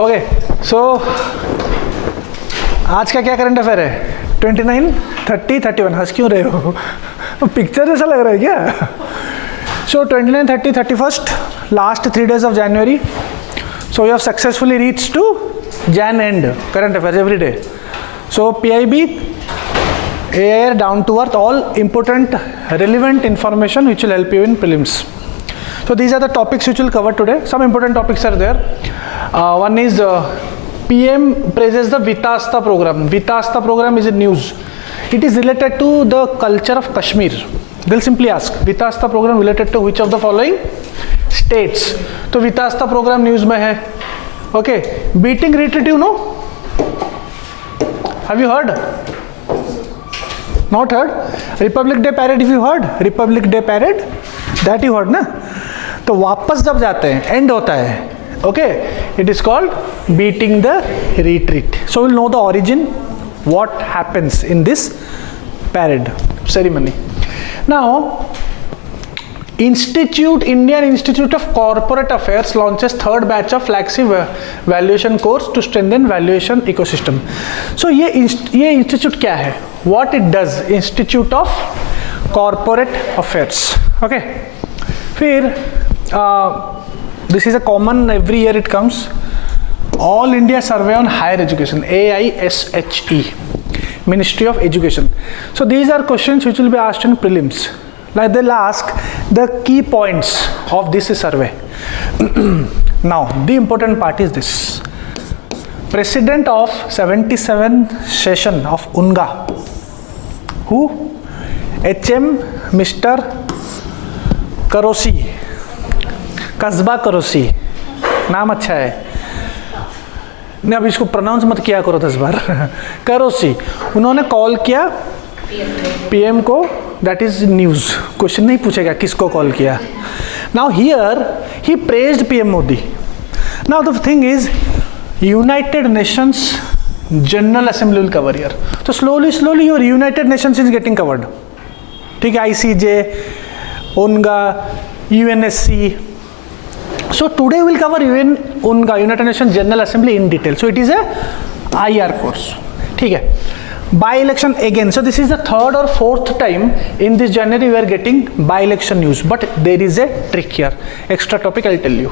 Okay so आज का क्या करंट अफेयर है? 29, 30, 31. हंस क्यों रहे हो? पिक्चर जैसा लग रहा है क्या? सो 29, 30, 31st, last 3 days of January. So you have successfully reached to Jan end current affairs every day. So PIB, AIR, down to earth, all important relevant information which will help you in prelims. So these are the topics which we'll cover today. Some important topics are there. One is PM praises the Vitasta program. Vitasta program is in news. It is related to the culture of Kashmir. They'll simply ask, Vitasta program related to which of the following states? तो Vitasta program news में है. Okay, beating retreat, you know? Have you heard? Not heard? Republic Day parade, if you heard? Republic Day parade, that you heard ना? तो वापस जब जाते हैं, end होता है. Okay, it is called beating the retreat. So we'll know the origin, what happens in this parade ceremony. Now, Indian Institute of Corporate Affairs launches third batch of flagship valuation course to strengthen valuation ecosystem. So ये institute क्या है? What it does? Institute of Corporate Affairs. Okay. फिर this is a common, every year it comes. All India Survey on Higher Education, AISHE, Ministry of Education. So these are questions which will be asked in prelims. Like they'll ask the key points of this survey. Now the important part is this. President of 77 session of UNGA. Who? HM Mr. Karosi. कस्बा करोसी, नाम अच्छा है. नहीं अब इसको pronounce मत किया करो 10 बार. करोसी, उन्होंने कॉल किया पीएम को. That is news. क्वेश्चन नहीं पूछेगा किसको कॉल किया. Now here he praised PM Modi. Now the thing is United Nations General assembly will cover here. तो slowly your United Nations is getting covered. ठीक है, ICJ, UNGA, UNSC. So today we'll cover UNGA, United Nations General Assembly, in detail. So it is a IR course. ठीक है. By-election again. So this is the third or fourth time in this January we are getting by-election news. But there is a trick here. Extra topic I'll tell you.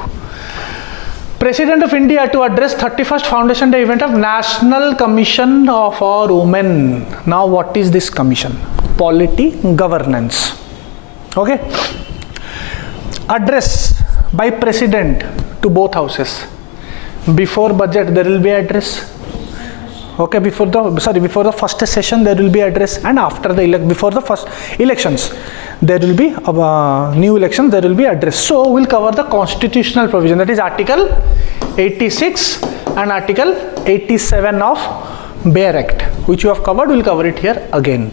President of India to address 31st Foundation Day event of National Commission for Women. Now what is this commission? Polity governance. Okay. Address by president to both houses. Before budget there will be address. Okay, before the first session there will be address, and after the before the first elections there will be new elections, there will be address. So we'll cover the constitutional provision, that is Article 86 and Article 87 of BEAR Act, which you have covered. We'll cover it here again.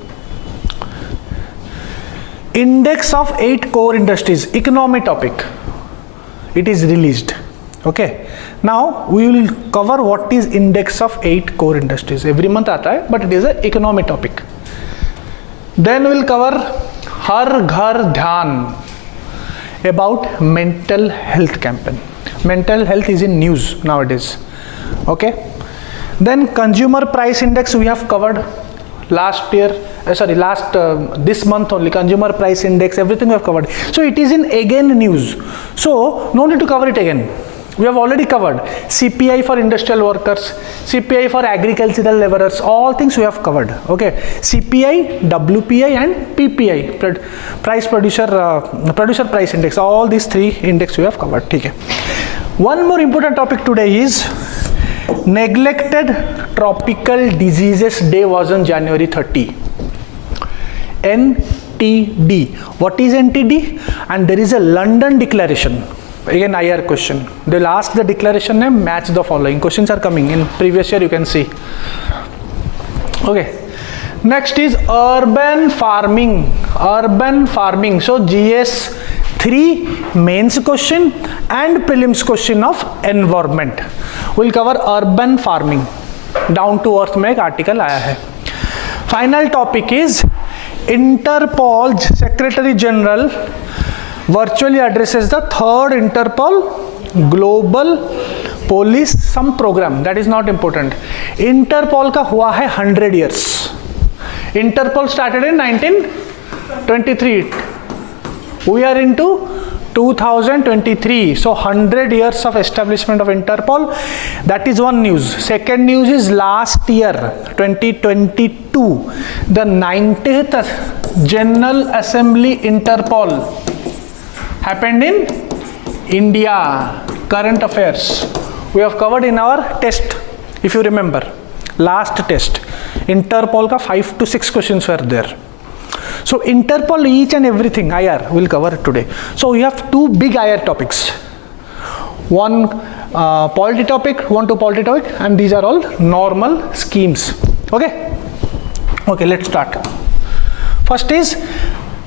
Index of 8 core industries, economy topic. It is released. Okay, now we will cover what is index of 8 core industries. Every month आता है, but it is an economy topic. Then we will cover हर घर ध्यान, about mental health campaign. Mental health is in news nowadays. Okay, then consumer price index we have covered last year. This month only. Consumer price index, everything we have covered. So it is in again news. So no need to cover it again. We have already covered CPI for industrial workers, CPI for agricultural laborers. All things we have covered. Okay, CPI, WPI, and PPI, producer price index. All these 3 index we have covered. ठीक है. One more important topic today is neglected tropical diseases day was on January 30. NTD. What is NTD? And there is a London Declaration. Again IR question. They will ask the declaration name, match the following. Questions are coming in previous year, you can see. Okay. Next is urban farming. Urban farming. So GS 3 mains question and prelims question of environment. We'll cover urban farming. Down to earth में एक article आया है. Final topic is Interpol Secretary General virtually addresses the third Interpol Global police summit program, that is not important. Interpol का हुआ है 100 years. Interpol started in 1923. We are into 2023, so 100 years of establishment of Interpol. That is one news. Second news is last year 2022 the 90th General Assembly Interpol happened in India. Current affairs we have covered in our test, if you remember, last test. Interpol ka 5 to 6 questions were there. So Interpol, each and everything IR will cover today. So we have two big IR topics. One polity topic, one to polity topic, and these are all normal schemes. Okay? Okay, let's start. First is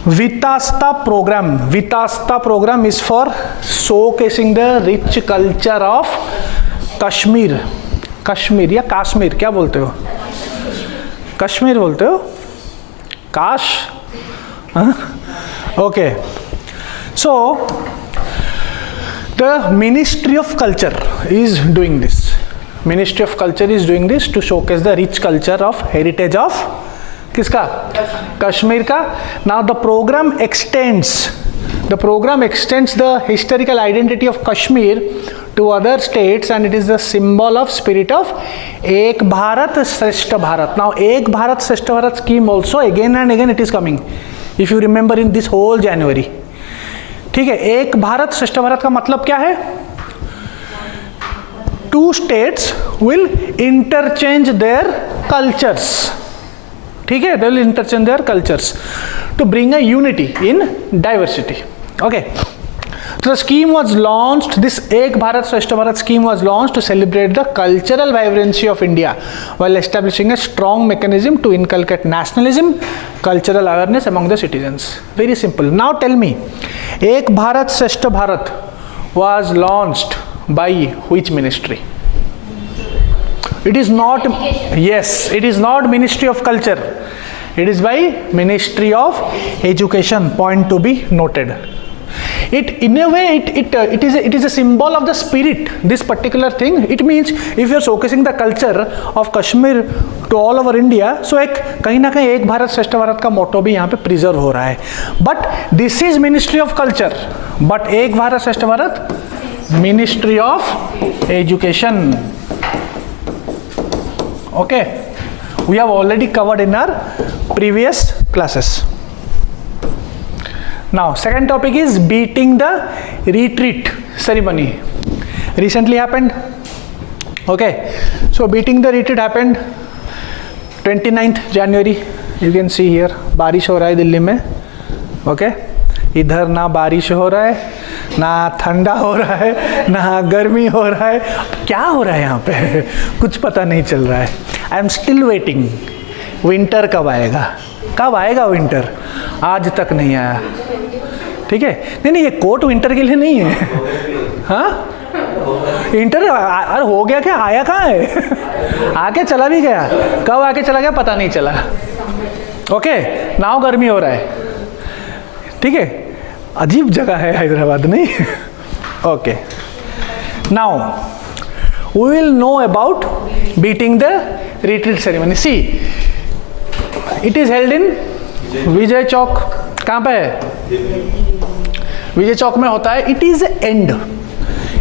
Vitasta program. Vitasta program is for showcasing the rich culture of Kashmir. Kashmir या काश्मीर क्या बोलते हो? कश्मीर बोलते हो? काश? Okay. So the Ministry of Culture is doing this. Ministry of Culture is doing this to showcase the rich culture of heritage of किसका? कश्मीर का. Now the program extends the historical identity of Kashmir to other states, and it is the symbol of spirit of Ek Bharat Shrestha Bharat. Now Ek Bharat Shrestha Bharat scheme also again and again it is coming, if you remember, in this whole January. ठीक है, एक भारत श्रेष्ठ भारत का मतलब क्या है? Two states will interchange their cultures. ठीक है, they will interchange their cultures to bring a unity in diversity. Okay. So the scheme was launched, this Ek Bharat Shrestha Bharat scheme was launched to celebrate the cultural vibrancy of India while establishing a strong mechanism to inculcate nationalism, cultural awareness among the citizens. Very simple. Now tell me, Ek Bharat Shrestha Bharat was launched by which ministry? It is not, yes, it is not Ministry of Culture. It is by Ministry of Education. Point to be noted. It, in a way, it is a symbol of the spirit, this particular thing. It means if you are showcasing the culture of Kashmir to all over India, so एक कहीं ना कहीं एक भारत श्रेष्ठ भारत का मोटो भी यहाँ पे preserve हो रहा है. But this is ministry of culture, but Ek Bharat Shreshtha Bharat ministry of education. Okay, we have already covered in our previous classes. Now second topic is beating the retreat ceremony. Recently happened. Okay, so beating the retreat happened 29th January. You can see here, बारिश हो रहा है दिल्ली में. Okay, इधर ना बारिश हो रहा है, ना ठंडा हो रहा है, ना गर्मी हो रहा है. क्या हो रहा है यहाँ पे? कुछ पता नहीं चल रहा है. I am still waiting. Winter कब आएगा? कब आएगा विंटर? आज तक नहीं आया. ठीक है, नहीं ये कोट विंटर के लिए नहीं है. हाँ, विंटर अरे हो गया क्या? आया कहाँ है? आके चला भी गया. कब आके चला गया पता नहीं चला. ओके, नाउ गर्मी हो रहा है. ठीक है, अजीब जगह है हैदराबाद, नहीं? Okay, now we will know about beating the retreat ceremony. See, it is held in Vijay Chowk. कहाँ पे है? विजय चौक में होता है. It is end,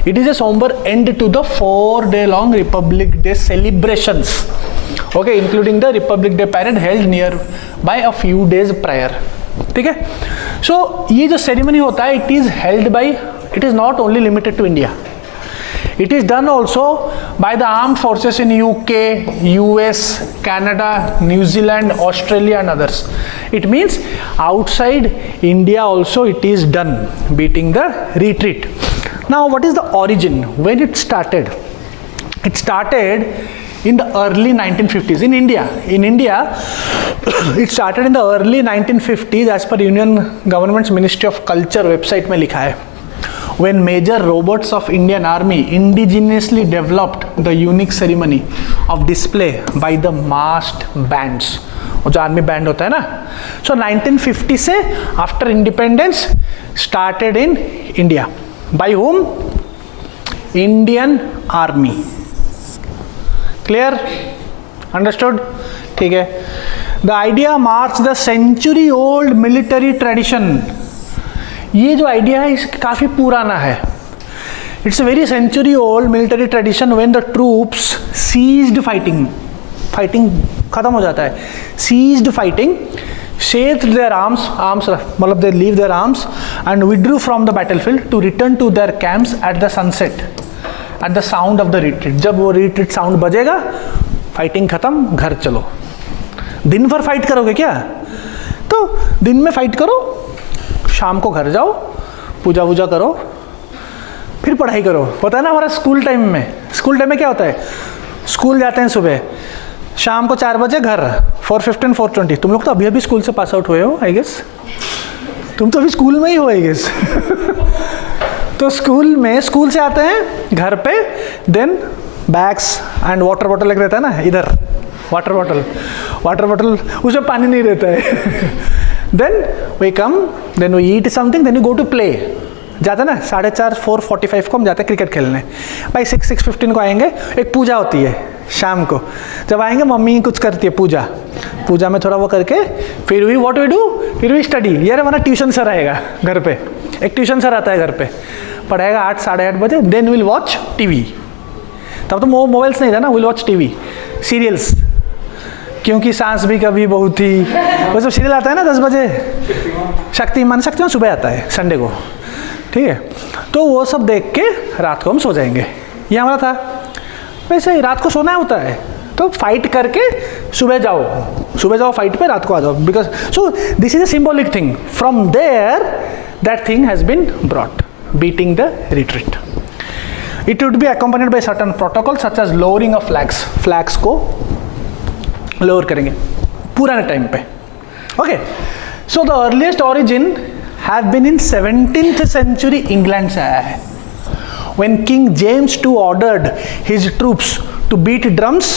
it is a sombre end to the 4-day long Republic Day celebrations. Okay, including the Republic Day parade held near by a few days prior. ठीक है, so ये जो सेरेमनी होता है, it is held by, it is not only limited to India. It is done also by the armed forces in UK, US, Canada, New Zealand, Australia and others. It means outside India also it is done, beating the retreat. Now what is the origin? When it started? It started in the early 1950s in India. In India, it started in the early 1950s as per Union Government's Ministry of Culture website में लिखा है. When major robots of Indian Army indigenously developed the unique ceremony of display by the massed bands. वो जो army band होता है ना. So 1950 से after independence started in India. By whom? Indian army. Clear, understood? ठीक है। The idea marks the century old military tradition. ये जो आइडिया है इसका काफ़ी पुराना है। It's a very century old military tradition when the troops ceased fighting, fighting खत्म हो जाता है, ceased fighting, sheathed their arms मतलब they leave their arms and withdrew from the battlefield to return to their camps at the sunset at the sound of the retreat। जब वो retreat sound बजेगा, fighting खत्म, घर चलो। दिन भर fight करोगे क्या? तो दिन में फाइट करो, शाम को घर जाओ, पूजा वूजा करो, फिर पढ़ाई करो। होता है ना हमारा स्कूल टाइम में, स्कूल टाइम में क्या होता है, स्कूल जाते हैं सुबह, शाम को 4 बजे घर, 4:15 4:20। तुम लोग तो अभी स्कूल से पास आउट हुए हो आई गेस, तुम तो अभी स्कूल में ही हो आई गेस। तो स्कूल से आते हैं घर पे, then bags and water bottle लग रहता है ना इधर, वाटर बॉटल उसमें पानी नहीं रहता है। Then we come, then we eat something, then you go to play. जाते ना 4:30 4:45 को हम जाते हैं क्रिकेट खेलने। भाई 6:15 को आएंगे, एक पूजा होती है शाम को। जब आएंगे मम्मी कुछ करती है पूजा में थोड़ा वो करके, फिर वी व्हाट वी डू, फिर वी स्टडी। यार हमारा ट्यूशन सर आएगा घर पे, एक ट्यूशन सर आता है घर पे, पढ़ाएगा 8 साढ़े 8 बजे। Then will watch TV. तब तो मोबाइल्स नहीं था ना, विल वॉच टीवी सीरियल्स, क्योंकि सांस भी कभी बहू थी, वो सब सीरियल आता है ना 10 बजे। शक्तिमान सुबह आता है संडे को, ठीक है। तो वो सब देख के रात को हम सो जाएंगे, ये हमारा था। वैसे ही रात को सोना होता है, तो फाइट करके सुबह जाओ फाइट पे, रात को आ जाओ। Because so this is a symbolic thing, from there that thing has been brought, beating the retreat. It would be accompanied by certain protocol such as lowering of flags, flags को lower करेंगे पुराने time पे। Okay, so the earliest origin have been in 17th century England से आया है। When King James II ordered his troops to beat drums,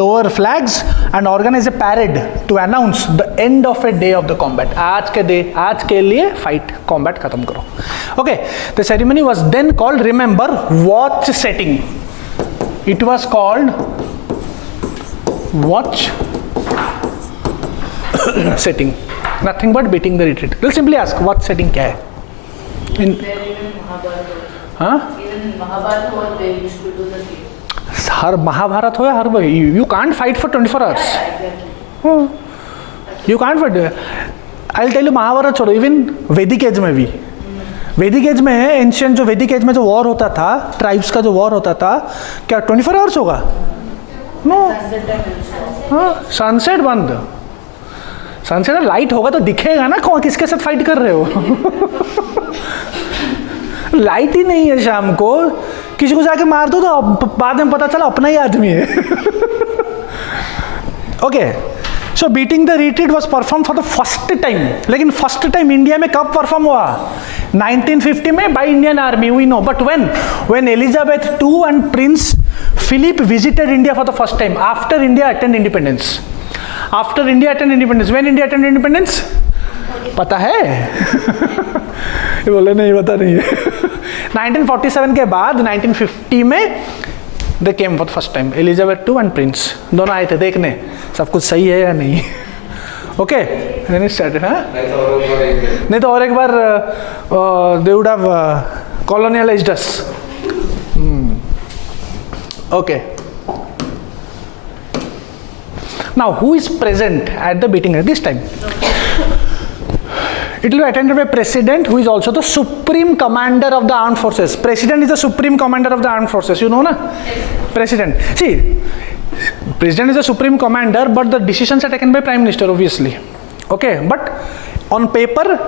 lower flags and organize a parade to announce the end of a day of the combat। आज के लिए fight combat खत्म करो। Okay, the ceremony was then called, remember, watch setting। It was called watch setting, nothing but beating the retreat। We'll simply ask watch setting क्या है? In हर महाभारत हो या हर, you can't fight for 24 hours, you can't fight. I will tell you, Mahabharata छोड़ो, even वैदिक as में भी, वैदिक एज में एंशियंट जो वैदिक एज में जो वॉर होता था, ट्राइब्स का जो वॉर होता था, क्या 24 आवर्स होगा? नो, हाँ, सनसेट बंद, सनसेट लाइट होगा तो दिखेगा ना कौन किसके साथ फाइट कर रहे हो। लाइट ही नहीं है शाम को, किसी को जाके मार दो तो बाद में पता चला अपना ही आदमी है। Okay, so beating the retreat was perform for the first time. लेकिन फर्स्ट टाइम इंडिया में कब परफॉर्म हुआ? 1950 में by Indian army, we know. But when Elizabeth II and prince Philip visited India for the first time after India attend independence. After India attend independence, when India attend independence पता है? ये बोले नहीं, पता नहीं है। 1947 के बाद 1950 में they came for the first time, Elizabeth II and prince दोनों आए थे देखने सब कुछ सही है या नहीं। Okay, started. हाँ, नहीं तो और एक बार they would have colonised us. Okay, now who is present at the beating at this time? It will be attended by President, who is also the Supreme Commander of the Armed Forces. President is the Supreme Commander of the Armed Forces. You know, na? President. See, President is the Supreme Commander, but the decisions are taken by Prime Minister, obviously. Okay, but on paper,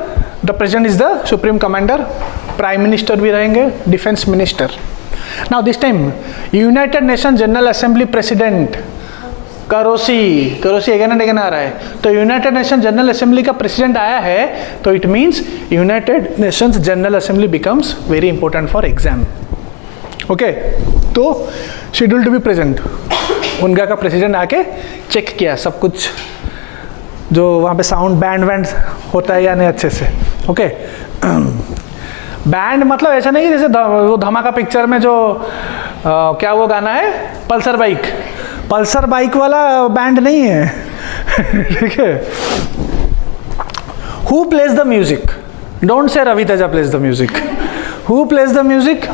the President is the Supreme Commander. Prime Minister भी रहेंगे, Defense Minister. Now this time, United Nations General Assembly President Korosi again and again आ रहा है। तो United Nation General Assembly का president आया है, तो it means United Nations General Assembly becomes very important for exam. Okay, तो schedule to be present, उनका का प्रेसिडेंट आके चेक किया सब कुछ, जो वहाँ पे साउंड बैंड होता है या नहीं अच्छे से। ओके, बैंड मतलब ऐसा नहीं कि जैसे वो धमाका पिक्चर में जो क्या वो गाना है पल्सर बाइक वाला बैंड नहीं है. ठीक है. Who plays the music? Don't say Ravi Teja plays the music. Who plays the music?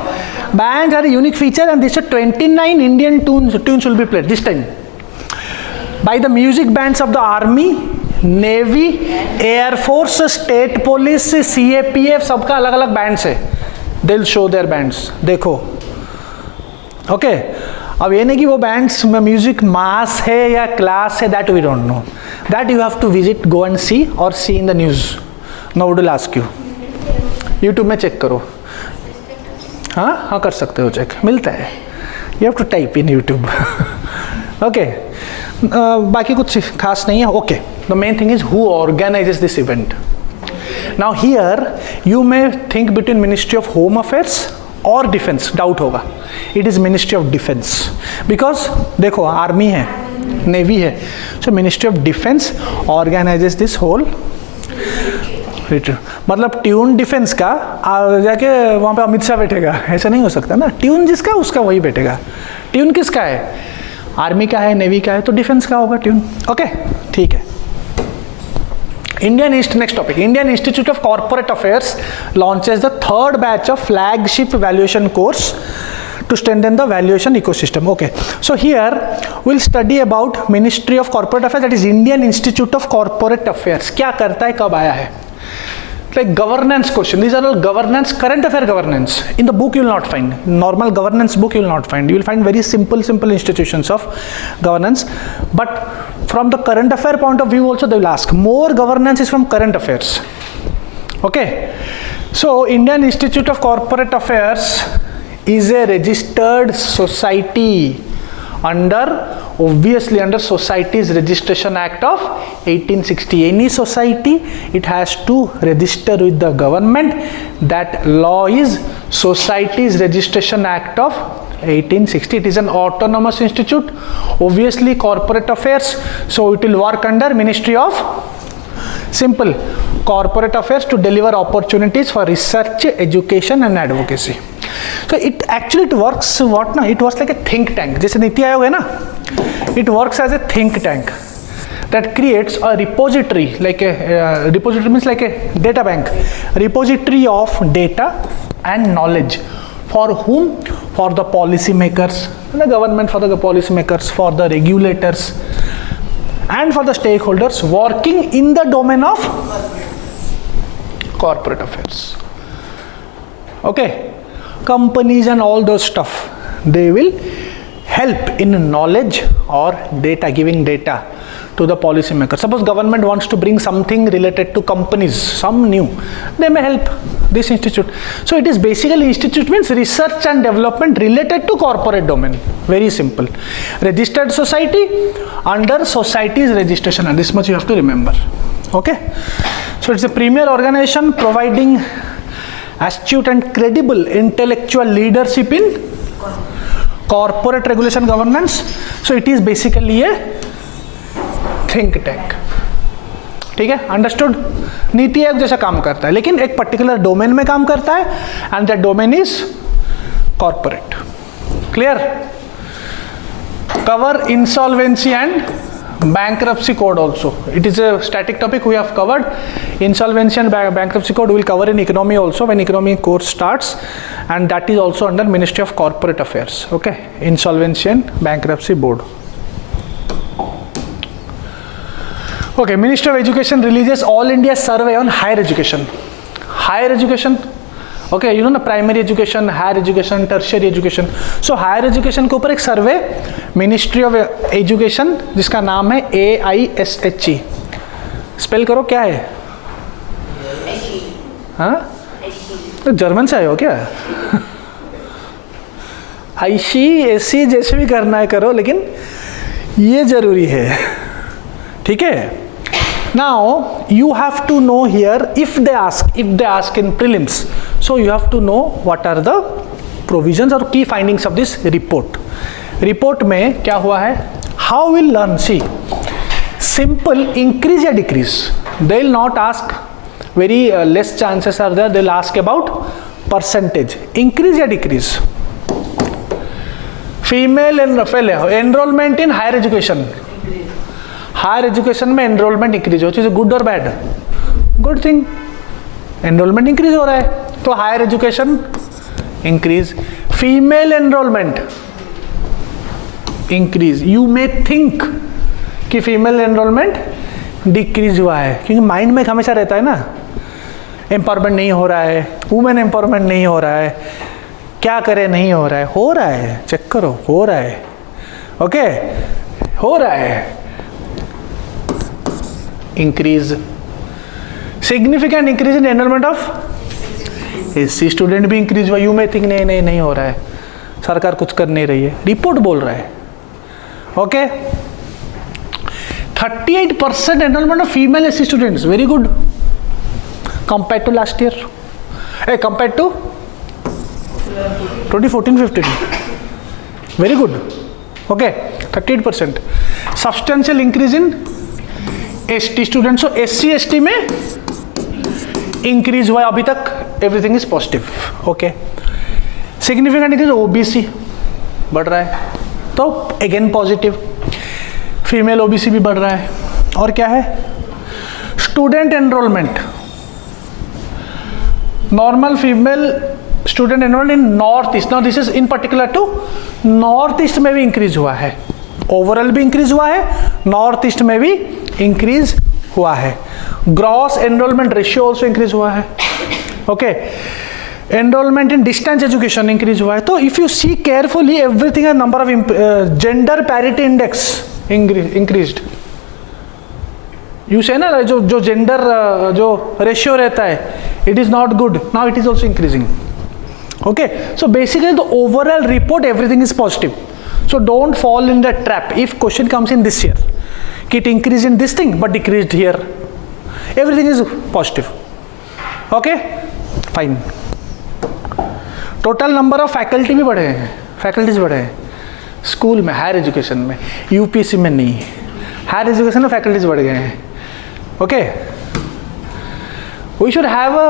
Bands are a unique feature, and this 29 Indian tunes will be played this time by the music bands of the Army, Navy, Air Force, State Police, CAPF. सबका अलग अलग bands है. They'll show their bands. देखो. Okay. अब ये नहीं कि वो बैंड्स में म्यूजिक मास है या क्लास है, that we don't know. That you have to visit, go and see, और see in the news. No will ask you. YouTube में चेक करो. हाँ कर सकते हो चेक, मिलता है. You have to type in YouTube. Okay. बाकी कुछ खास नहीं है. Okay. The main thing is who organises this event. Now here you may think between ministry of home affairs और डिफेंस. डाउट होगा. It is ministry of defence because देखो army है, navy है, so ministry of defence organises this whole. मतलब ट्यून defence का जाके वहाँ पे अमित शाह बैठेगा, ऐसा नहीं हो सकता ना. ट्यून जिसका उसका वही बैठेगा. ट्यून किसका है? आर्मी का है, नेवी का है, तो डिफेंस का होगा ट्यून. ओके ठीक है. Next topic. Indian institute of corporate affairs launches the third batch of flagship valuation course to strengthen the valuation ecosystem. Okay, so here we'll study about Ministry of Corporate Affairs, that is Indian Institute of Corporate Affairs. क्या करता है, कब आया है? Like governance question. These are all governance, current affair governance. In the book you will not find. Normal governance book you will not find. You will find very simple institutions of governance. But from the current affair point of view also they will ask. More governance is from current affairs. Okay. So Indian Institute of Corporate Affairs is a registered society obviously under Societies Registration Act of 1860. Any society, it has to register with the government. That law is Societies Registration Act of 1860. It is an autonomous institute, obviously corporate affairs, so it will work under Ministry of Corporate Affairs to deliver opportunities for research, education and advocacy. So it works what na? It works like a think tank. जैसे नीति आयोग है ना, it works as a think tank that creates a repository, like a repository means like a data bank, repository of data and knowledge. For whom? For the policy makers, the government, for the policy makers, for the regulators and for the stakeholders working in the domain of corporate affairs. Okay. Companies and all those stuff, they will help in knowledge or data, giving data to the policy maker. Suppose government wants to bring something related to companies, some new, they may help this institute. So it is basically, institute means research and development related to corporate domain. Very simple. Registered society under Societies Registration, and this much you have to remember. Okay. So it's a premier organization providing astute and credible intellectual leadership in corporate regulation governance. So it is basically a think tank. ठीक है, understood. NITI Aayog जैसा काम करता है, लेकिन एक particular domain में काम करता है, and that domain is corporate. Clear? Cover insolvency and bankruptcy code also. It is a static topic we have covered. Insolvency and bankruptcy code we will cover in economy also when economy course starts, and that is also under Ministry of Corporate Affairs. Okay, insolvency and bankruptcy board. Okay, Ministry of Education releases All India survey on higher education. Higher education, okay, you know ना, primary education, higher education, tertiary education. So higher education के ऊपर एक सर्वे ministry of education, जिसका नाम है AISHE. Spell करो, क्या है? हाँ, तो जर्मन से आए हो क्या? ऐसी जैसे भी करना है करो, लेकिन ये जरूरी है. ठीक है. Now you have to know here, if they ask in prelims, so you have to know what are the provisions or key findings of this report. Report में क्या हुआ है? How will learn? See, simple increase या decrease. They will not ask very less chances are there. They will ask about percentage, increase या decrease? Female enrolment in higher education, higher education में enrolment increase हो, चीज़ good और bad? Good thing, enrolment increase हो रहा है तो higher education increase, female enrolment increase. You may think कि फीमेल एनरोलमेंट डिक्रीज हुआ है, क्योंकि माइंड में हमेशा रहता है ना, एम्पावरमेंट नहीं हो रहा है, वुमेन एम्पावरमेंट नहीं हो रहा है, क्या करे, नहीं हो रहा है, चेक करो, हो रहा है, ओके, हो रहा है, increase, significant increase in enrolment of SC student भी इंक्रीज हुआ। यू मे थिंक नहीं हो रहा है, सरकार कुछ कर नहीं रही है, रिपोर्ट बोल रहा है, okay. 38% enrolment of female SC students, very good, compare to last year, compare to 2014-15, very good, okay, 38%। Substantial increase in ST students, SC ST में इंक्रीज हुआ अभी तक, everything is positive, okay. Significant increase OBC बढ़ रहा है, तो again positive, female OBC भी बढ़ रहा है। और क्या है? Student enrolment, normal female student enrolled in north east, now this is in particular to north east में भी इंक्रीज हुआ है, ओवरऑल भी इंक्रीज हुआ है, नॉर्थ ईस्ट में भी इंक्रीज हुआ है। Gross enrolment ratio also increase हुआ है, okay. Enrolment in distance education increase हुआ है। तो if you see carefully everything, number of gender parity index increased, you से ना, जो जेंडर जो रेशियो रहता है, it is not good, now it is also increasing, okay. So basically the overall report everything is positive, so don't fall in the trap if question comes in this year it increase in this thing but decreased here, everything is positive, okay, fine। total number of faculty भी बढ़े हैं, faculties बढ़े हैं school में, higher education में, UPC में नहीं, higher education में फैकल्टीज बढ़ गए हैं, okay. we should have a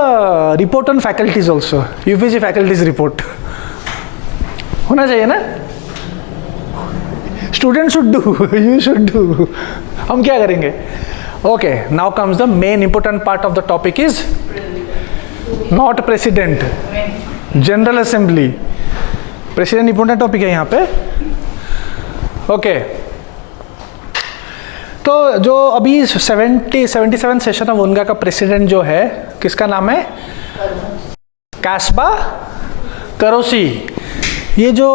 report on faculties also, UPC faculties report होना चाहिए ना, student should do, you should do, हम क्या करेंगे, okay. Now comes the main important part of the topic is not president, general assembly. President important topic है यहाँ पे, okay. तो जो अभी 77 सेशन ऑफ उनका का प्रेसिडेंट जो है, किसका नाम है? कास्बा करोसी। ये जो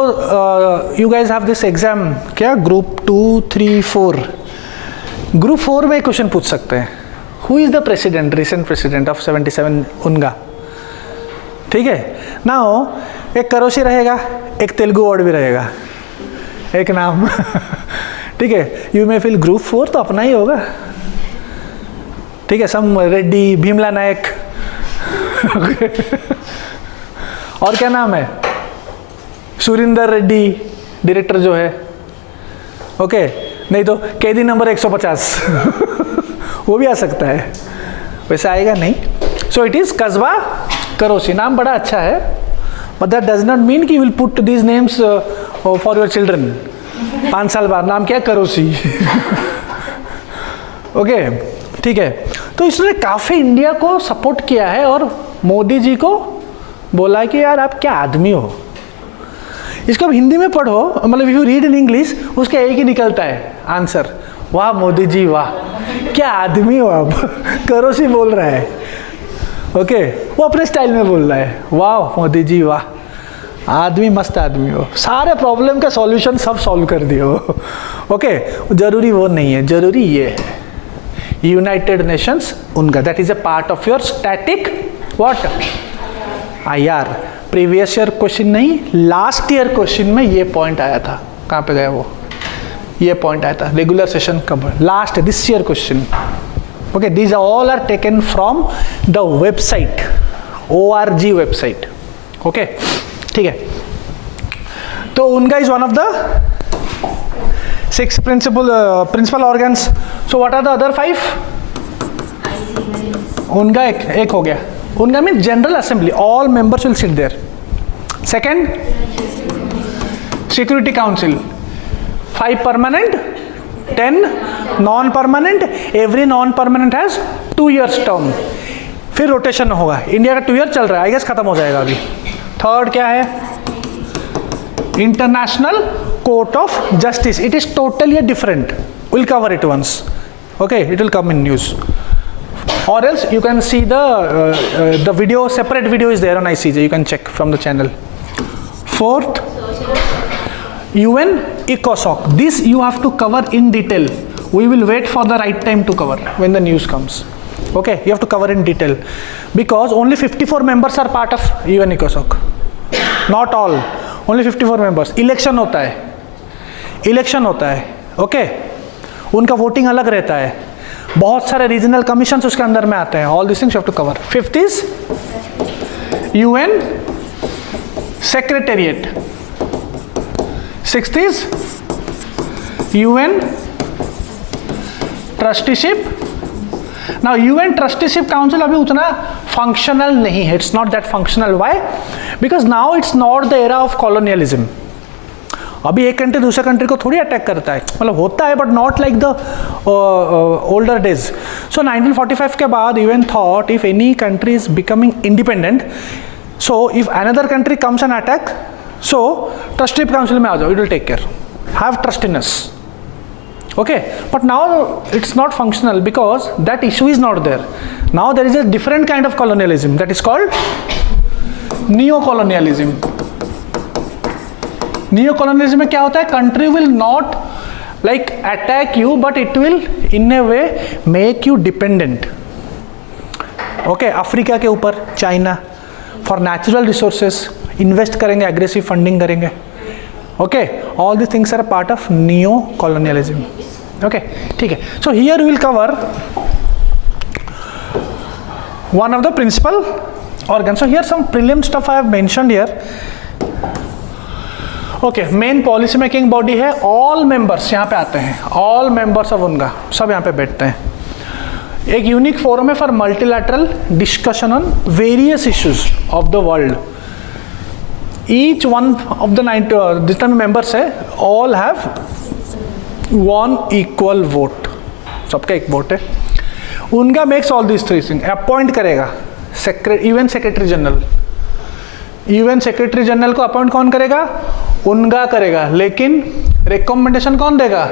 you guys have this exam, क्या ग्रुप 2, 3, 4, ग्रुप 4 में क्वेश्चन पूछ सकते हैं, who is the president, recent president of 77 उनगा, ठीक है ना। हो एक करोशी रहेगा, एक तेलुगु वर्ड भी रहेगा, एक नाम ठीक है। यू मे फील ग्रुप 4 तो अपना ही होगा, ठीक है, सम रेड्डी, भीमला नायक और क्या नाम है, सुरिंदर रेड्डी डायरेक्टर जो है, ओके। नहीं तो कैदी नंबर 150 वो भी आ सकता है, वैसे आएगा नहीं। सो इट इज कस्बा करोसी, नाम बड़ा अच्छा है, but that does not mean कि you will put these names for your children. 5 साल बाद नाम क्या है? करोसी ओके, ठीक है। तो इसने काफ़ी इंडिया को सपोर्ट किया है और मोदी जी को बोला है कि यार आप क्या आदमी हो। इसको अब हिंदी में पढ़ो, मतलब if you read in English, उसका एक ही निकलता है आंसर, वाह मोदी जी वाह, क्या आदमी हो आप करोसी बोल रहा है, ओके। वो अपने स्टाइल में बोल रहा है, वाह मोदी जी वाह, आदमी मस्त आदमी हो, सारे प्रॉब्लम का सॉल्यूशन सब सॉल्व कर दिए हो, ओके। जरूरी वो नहीं है, जरूरी ये है यूनाइटेड नेशंस उनका, that is a part of your static what IR। Previous year question नहीं, लास्ट ईयर क्वेश्चन में ये पॉइंट आया था, कहाँ पे गया वो, ये पॉइंट आया था रेगुलर सेशन कब, last this year question, okay. These all are taken from the website, ORG website, okay, ठीक है। तो UNGA is one of the 6 principal organs. So what are the other 5? UNGA एक हो गया, UNGA mean general assembly, all members will sit there. Second, security council, 5 permanent, 10 non permanent. Every non permanent has 2 years term. फिर rotation होगा. India का 2 year चल रहा है, I guess खत्म हो जाएगा अभी. थर्ड क्या है? International court of justice. It is totally different. Will cover it once. Okay, it will come in news. Or else you can see the video, separate video is there on ICJ, you can check from the channel. Fourth, UN ECOSOC. This you have to cover in detail. We will wait for the right time to cover when the news comes. Okay, you have to cover in detail because only 54 members are part of UN ECOSOC. Not all, only 54 members. Election होता है, election होता है. Okay, उनका voting अलग रहता है. बहुत सारे रीजनल कमीशंस उसके अंदर में आते हैं. All this things you have to cover. Fifth is UN secretariat. Sixth is UN trusteeship. Now UN trusteeship council अभी उतना फंक्शनल नहीं है. It's not that functional. Why? Because now it's not the era of colonialism. अभी एक country दूसरे country को थोड़ी attack करता है, मतलब होता है but not like the older days. So 1945 के बाद UN thought if any country is becoming independent, so if another country comes an attack, so trusteeship council में आ जाओ, it will take care. Have trust in us. Okay, but now it's not functional because that issue is not there. Now there is a different kind of colonialism that is called neo colonialism. Neo colonialism में क्या होता है? Country will not like attack you but it will in a way make you dependent. Okay, Africa के ऊपर China for natural resources invest करेंगे, aggressive funding करेंगे. Okay, all this things are part of neo colonialism. Okay, ठीक है. So here will cover one of the principal organs. So here some prelim stuff I have mentioned here. Okay, main policy making body है. All members यहाँ पे आते हैं, all members of उनका सब यहाँ पे बैठते हैं. एक यूनिक फोरम है for multilateral discussion on various issues of the world. Each one of the जितने भी मेंबर्स है all have one equal vote. सबका एक वोट है. उनका makes all this three thing. Appoint करेगा UN secretary general. UN secretary general को appoint कौन करेगा? उनका करेगा. लेकिन रिकमेंडेशन कौन देगा?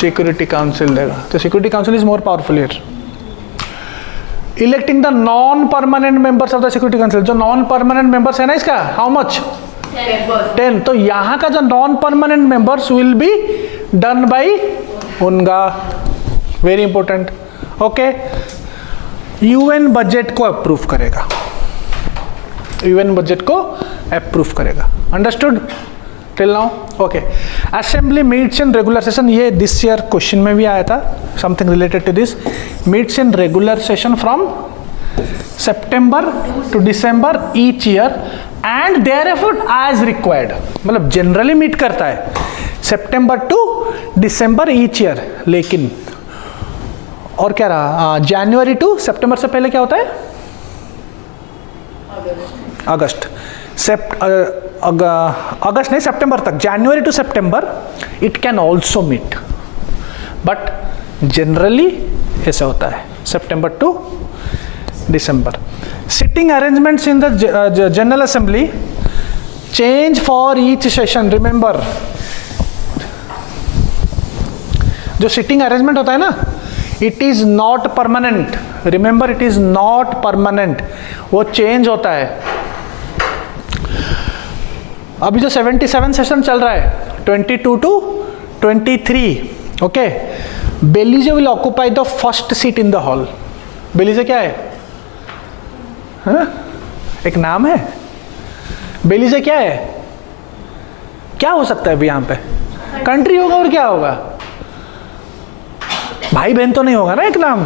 सिक्योरिटी काउंसिल देगा. तो security council is more powerful here. Electing the non permanent members of the security council. जो नॉन परमानेंट मेंबर्स है ना इसका, हाउ मच? 10. तो यहाँ का जो non permanent members will be done by उनका. Very important. Okay, UN budget को अप्रूव करेगा. यूएन बजट को अप्रूव करेगा. Understood till now? Okay. Assembly meets in regular session. ये दिस ईयर क्वेश्चन में भी आया था, something related to this. Meets in regular session from September to December each year and thereafter as required. मतलब generally meet करता है September to December each year. लेकिन और क्या रहा, जनवरी टू सितंबर से पहले क्या होता है? अगस्त. अगस्त नहीं, सितंबर तक. January to September it can also meet, but generally ऐसा होता है September to December. Sitting arrangements in the general assembly change for each session. Remember, जो सिटिंग अरेंजमेंट होता है ना, it is not permanent. Remember, it is not permanent. वो change होता है. अभी जो 77 सेशन चल रहा है 22 to 23. Okay, Belize will occupy the first seat in the hall. Belize क्या है? हाँ? एक नाम है. बेलीजे क्या है? क्या हो सकता है अभी यहाँ पे? कंट्री होगा और क्या होगा? भाई बहन तो नहीं होगा ना एक नाम?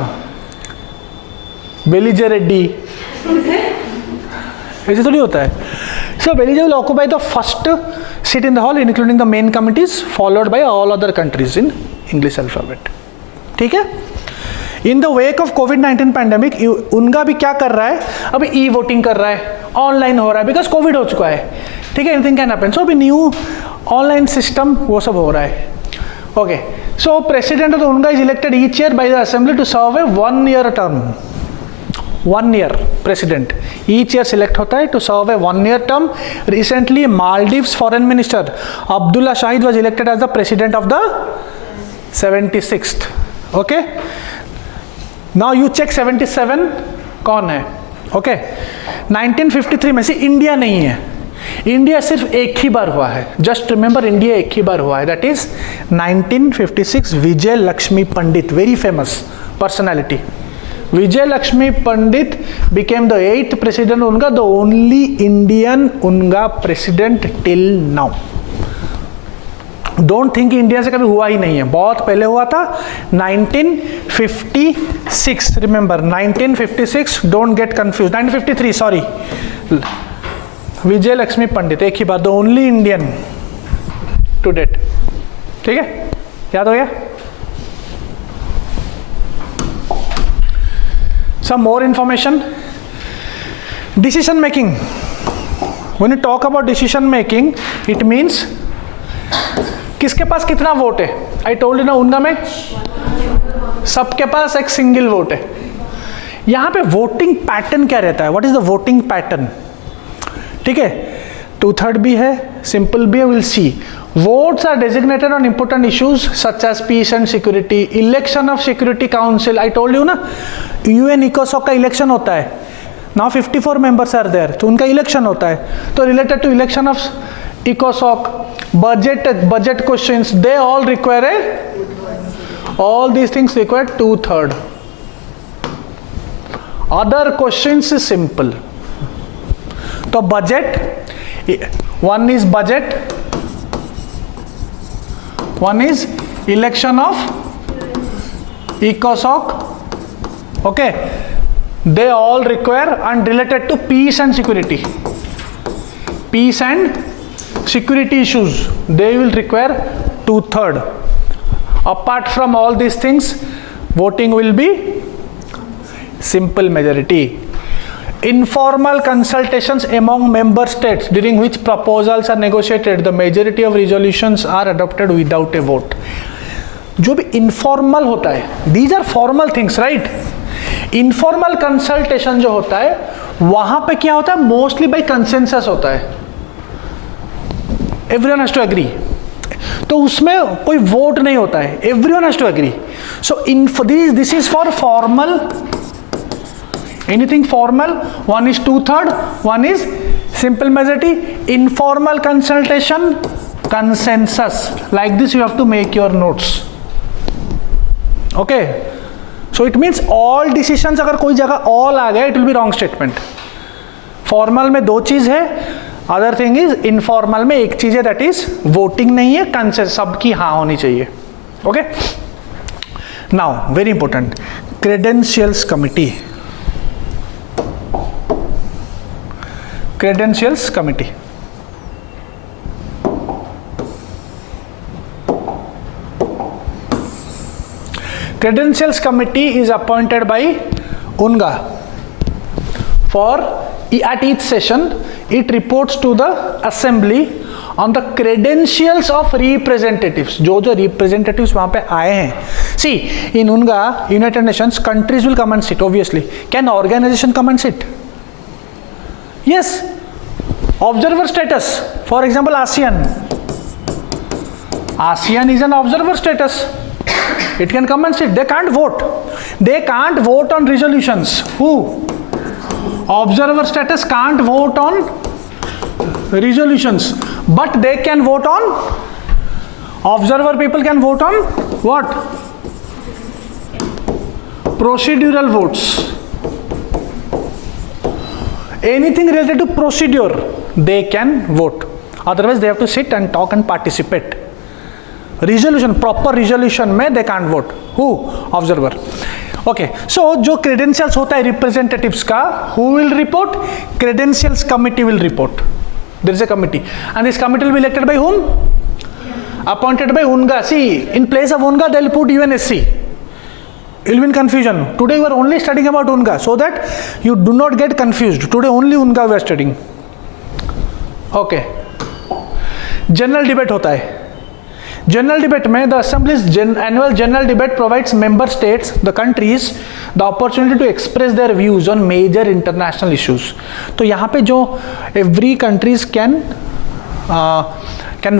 बेलीजे रेड्डी ऐसे थोड़ी होता है. So Belize will occupy the first seat in the hall, including the main committees, followed by all other countries in English alphabet. ठीक है? In the wake of covid pandemic उनका भी क्या कर रहा है, अभी ई वोटिंग कर रहा है, ऑनलाइन हो रहा है, बिकॉज कोविड हो चुका है, ठीक है, एनीथिंग कैन हैपन, सो अभी न्यू ऑनलाइन सिस्टम वो सब हो रहा है. Okay, so president of UNGA is elected each year by the assembly to serve a 1 year term. 1 year president each year select होता है to serve a 1 year term. Recently Maldives foreign minister Abdulla Shahid was elected as the president of the 76th. Okay, now you check 77 कौन है. Okay, 1953 में से India नहीं है, India सिर्फ एक ही बार हुआ है. जस्ट रिमेंबर, इंडिया एक ही बार हुआ है, that is 1956. Vijay Lakshmi Pandit, very famous personality. Vijay Lakshmi Pandit became the 8th president उनका, the only Indian उनका president till now. Don't think India से कभी हुआ ही नहीं है, बहुत पहले हुआ था 1956. Remember 1956, don't get confuse. 1953 sorry. Vijay Lakshmi Pandit एक ही बार, the only Indian to date. ठीक है, याद हो गया. Some more information. Decision making. When you talk about decision making, it means किसके पास कितना वोट है. आई टोल्ड यू ना, उनका में सबके पास एक सिंगल वोट है. यहां पे वोटिंग पैटर्न क्या रहता है, what is the voting pattern. ठीक है, 2/3 भी है, सिंपल भी है, will see. Votes are designated on important issues such as peace and security. Election of Security Council, I told you ना, UN ECOSOC का इलेक्शन होता है. Now 54 members are there, तो उनका इलेक्शन होता है. तो related to election of ECOSOC, budget questions, they all require all these things require 2/3. Other questions is simple. तो budget, one is budget, one is election of ECOSOC. Okay, they all require, and related to peace and security, peace and security issues, they will require 2/3. Apart from all these things, voting will be simple majority. Informal consultations among member states during which proposals are negotiated, the majority of resolutions are adopted without a vote. जो भी informal होता है, these are formal things, right? Informal consultation जो होता है, वहां पे क्या होता है, mostly by consensus होता है. Everyone has to agree. तो उसमें कोई vote नहीं होता है, everyone has to agree. So this is for formal. Anything formal, one is 2/3, one is simple majority. Informal consultation, consensus. Like this you have to make your notes. Okay, so it means all decisions, अगर कोई जगह all आ गया, it will be wrong statement. Formal में 2 चीज है, other thing is informal में एक चीज है, that is voting नहीं है, consensus, सबकी हाँ होनी चाहिए. Okay, now very important, credentials committee. Credentials committee. Credentials committee is appointed by UNGA. For at each session, it reports to the assembly on the credentials of representatives. जो representatives वहाँ पे आए हैं. See, in UNGA, United Nations, countries will come and sit. Obviously, can organization come and sit? Yes. Observer status, for example, ASEAN is an observer status. It can come and sit. They can't vote. They can't vote on resolutions. Who? Observer status can't vote on resolutions, but they can vote on, observer people can vote on what? Procedural votes. Anything related to procedure, they can vote. Otherwise they have to sit and talk and participate. Resolution, proper resolution में they can't vote. Who? Observer. Okay, so जो credentials होता है representatives का, who will report? Credentials committee will report. There is a committee, and this committee will be elected by whom? Appointed by UNGA. See, in place of UNGA they will put UNSC. you'll be in confusion. Today you are only studying about Unga, so that you do not get confused. Today only Unga we are studying. Okay. General debate होता है. General debate में the Assembly's annual general debate provides member states, the countries, the opportunity to express their views on major international issues. तो यहाँ पे जो every countries can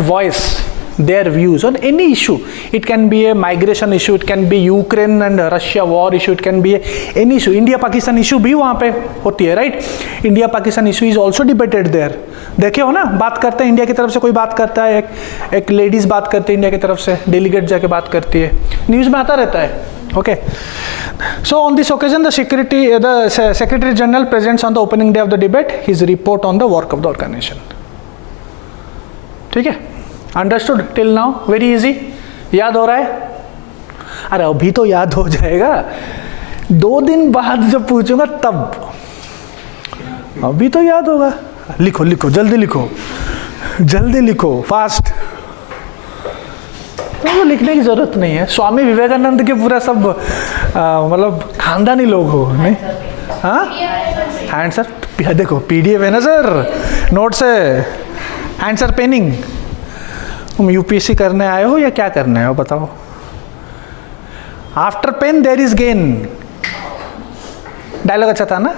voice their views on any issue. It can be a migration issue, it can be Ukraine and Russia war issue, it can be any issue. India Pakistan issue भी वहाँ पे होती है, right? India Pakistan issue is also debated there. देखे हो ना, बात करते हैं इंडिया की तरफ से, कोई बात करता है, एक लेडीज बात करती है इंडिया की तरफ से, डेलीगेट जाके बात करती है, न्यूज़ में आता रहता है. Okay. So on this occasion the Secretary General presents on the opening day of the debate his report on the work of the organization. ठीक है, understood till now, very easy, याद हो रहा है? अरे अभी तो याद हो जाएगा, 2 दिन बाद जब पूछूंगा तब, अभी तो याद होगा. लिखो लिखो, जल्दी लिखो, जल्दी लिखो, फास्ट. तो लिखने की जरूरत नहीं है. स्वामी विवेकानंद के पूरा सब मतलब खानदानी लोग हो, नहीं? हाँ, हैंड सर देखो, PDF है ना सर, नोट्स है, आंसर पेनिंग. तुम यूपीएससी करने आए हो या क्या करने आए हो बताओ? After pain there is gain. Dialogue अच्छा था ना?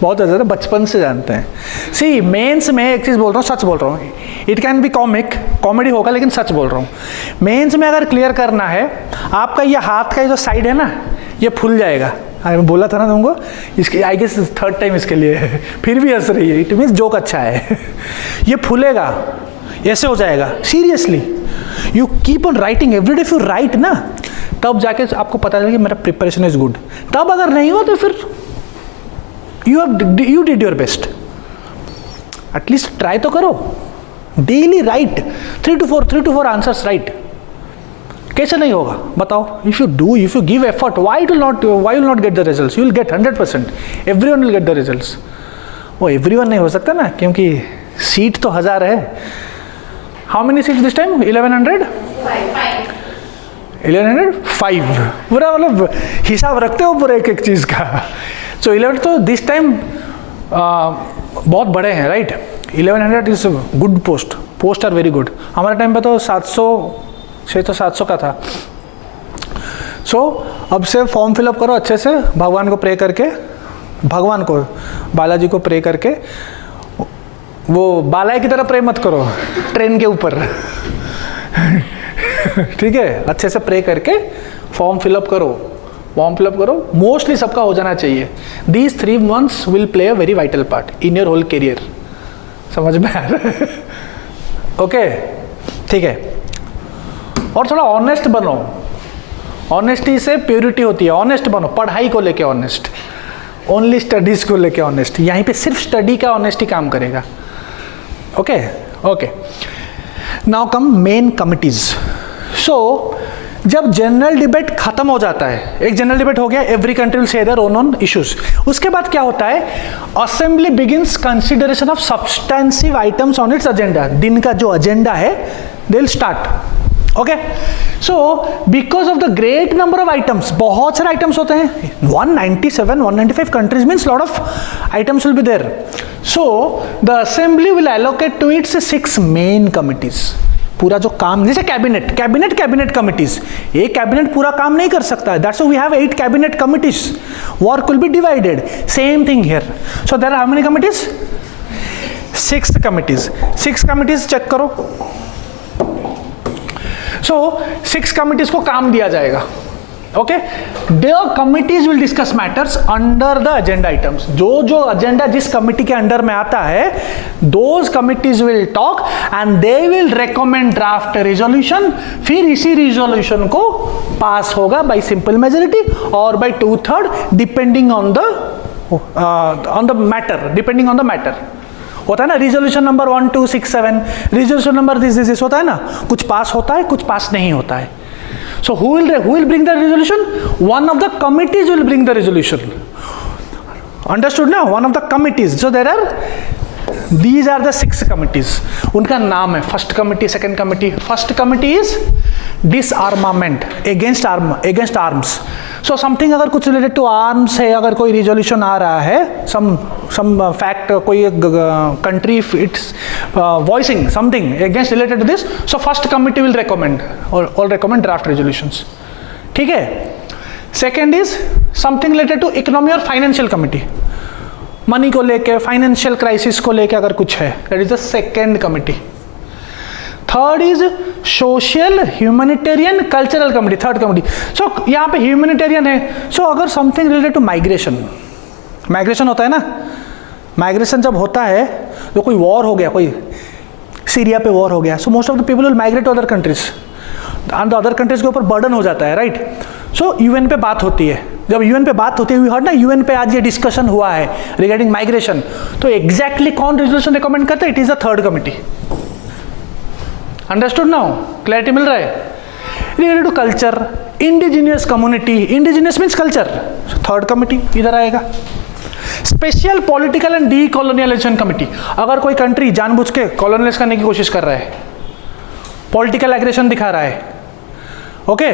बहुत अच्छा था, बचपन से जानते हैं. सी मेंस में एक चीज बोल रहा हूँ, सच बोल रहा हूँ, it can B comic, comedy होगा, लेकिन सच बोल रहा हूँ. मेंस में अगर क्लियर करना है, आपका ये हाथ का जो साइड है ना, ये फूल जाएगा. मैं बोला था ना तुमको, इसकी आई गेस 3rd टाइम इसके लिए फिर भी हंस रही है. इट मीन्स जोक अच्छा है. ये फूलेगा, ऐसे हो जाएगा. Seriously, you keep on writing every day. If you right ना, तब जाके आपको पता चलेगा कि मेरा प्रिपरेशन इज गुड. तब अगर नहीं हो तो फिर you did your best. At least try तो करो. Daily write 3 to 4 answers write. कैसे नहीं होगा बताओ? If you give effort, why will not get the results? You will get 100%. Everyone will get the results. वो एवरीवन नहीं हो सकता ना, क्योंकि सीट तो 1000 है. How many seats this time? 1100? 1105. पूरा मतलब हिसाब रखते हो पूरा एक एक चीज का. सो 11 तो दिस टाइम बहुत बड़े हैं, right? 1100 is good post are very good. हमारे टाइम पे तो 600-700 का था. सो अब से फॉर्म फिलअप करो अच्छे से, भगवान को प्रे करके, भगवान को, बालाजी को प्रे करके. वो बालाजी की तरह प्रे मत करो ट्रेन के ऊपर. ठीक है, अच्छे से प्रे करके फॉर्म फिलअप करो. मोस्टली सबका हो जाना चाहिए. दीज 3 months will play a very vital part in your whole career. समझ में आ रहा है? ओके, ठीक है. और थोड़ा ऑनेस्ट बनो. ऑनेस्टी से प्योरिटी होती है. ऑनेस्ट बनो, पढ़ाई को लेके ऑनेस्ट, ओनली स्टडीज को लेके ऑनेस्ट. यहीं पे सिर्फ स्टडी का ऑनेस्टी काम करेगा. Okay. Now come main committees. So जब जनरल डिबेट खत्म हो जाता है, एक जनरल डिबेट हो गया, every country will say their own issues. उसके बाद क्या होता है? Assembly begins consideration of substantive items on its agenda. दिन का जो एजेंडा है, they will start. Okay. So because of the great number of items, बहुत सारे आइटम्स होते हैं, 195 countries means lot of items will be there. So the assembly will allocate to its 6 main committees. पूरा जो काम, जैसे cabinet committees, एक cabinet पूरा काम नहीं कर सकता. That's why we have 8 cabinet committees. Work will be divided. Same thing here. So there are how many committees? 6 committees. 6 committees check करो. सो 6 कमिटीज को काम दिया जाएगा. Okay. The committees will discuss matters under the agenda items. जो agenda जिस committee के under में आता है, those committees will talk and they will recommend draft resolution. फिर इसी रेजोल्यूशन को पास होगा बाय सिंपल मेजोरिटी और by 2/3 depending on the matter. होता है ना, resolution number 1, 2, 6, 7, resolution number this होता है ना. कुछ पास होता है, कुछ पास नहीं होता है. So who will bring the resolution? One of the committees will bring the resolution. Understood now? One of the committees. So there are These are the 6 committees. उनका नाम है first committee, second committee. First committee is डिसआर्मामेंट, against arms. So something अगर कुछ related to arms है, अगर कोई resolution आ रहा है, सम फैक्ट, कोई country it's voicing something against related to this, so first committee will recommend और रिकमेंड ड्राफ्ट रेजोल्यूशंस. ठीक है. Second is something related to economy और फाइनेंशियल कमिटी. मनी को लेके, फाइनेंशियल क्राइसिस को लेके अगर कुछ है, that is the second committee. Third is social, humanitarian, cultural committee, third committee. So यहाँ पे ह्यूमैनिटेरियन है. सो अगर समथिंग रिलेटेड टू माइग्रेशन होता है ना, माइग्रेशन जब होता है तो कोई वॉर हो गया, कोई सीरिया पे वॉर हो गया, so most of the people will migrate to other countries and other countries के ऊपर बर्डन हो जाता है, राइट. सो यूएन पे बात होती है. जब यूएन पे बात होती है, वी हर्ड ना यूएन पे आज ये डिस्कशन हुआ है रिगार्डिंग माइग्रेशन, तो एग्जैक्टली कौन रेजोल्यूशन रिकमेंड करता है? It is the third committee. Understood now? Clarity मिल रहा है? Related to culture, indigenous community, indigenous means culture, third committee इधर आएगा. Special political and decolonialization committee. अगर कोई कंट्री जानबूझ के कॉलोनियलाइज करने की कोशिश कर रहा है, पॉलिटिकल एग्रेशन दिखा रहा है, ओके,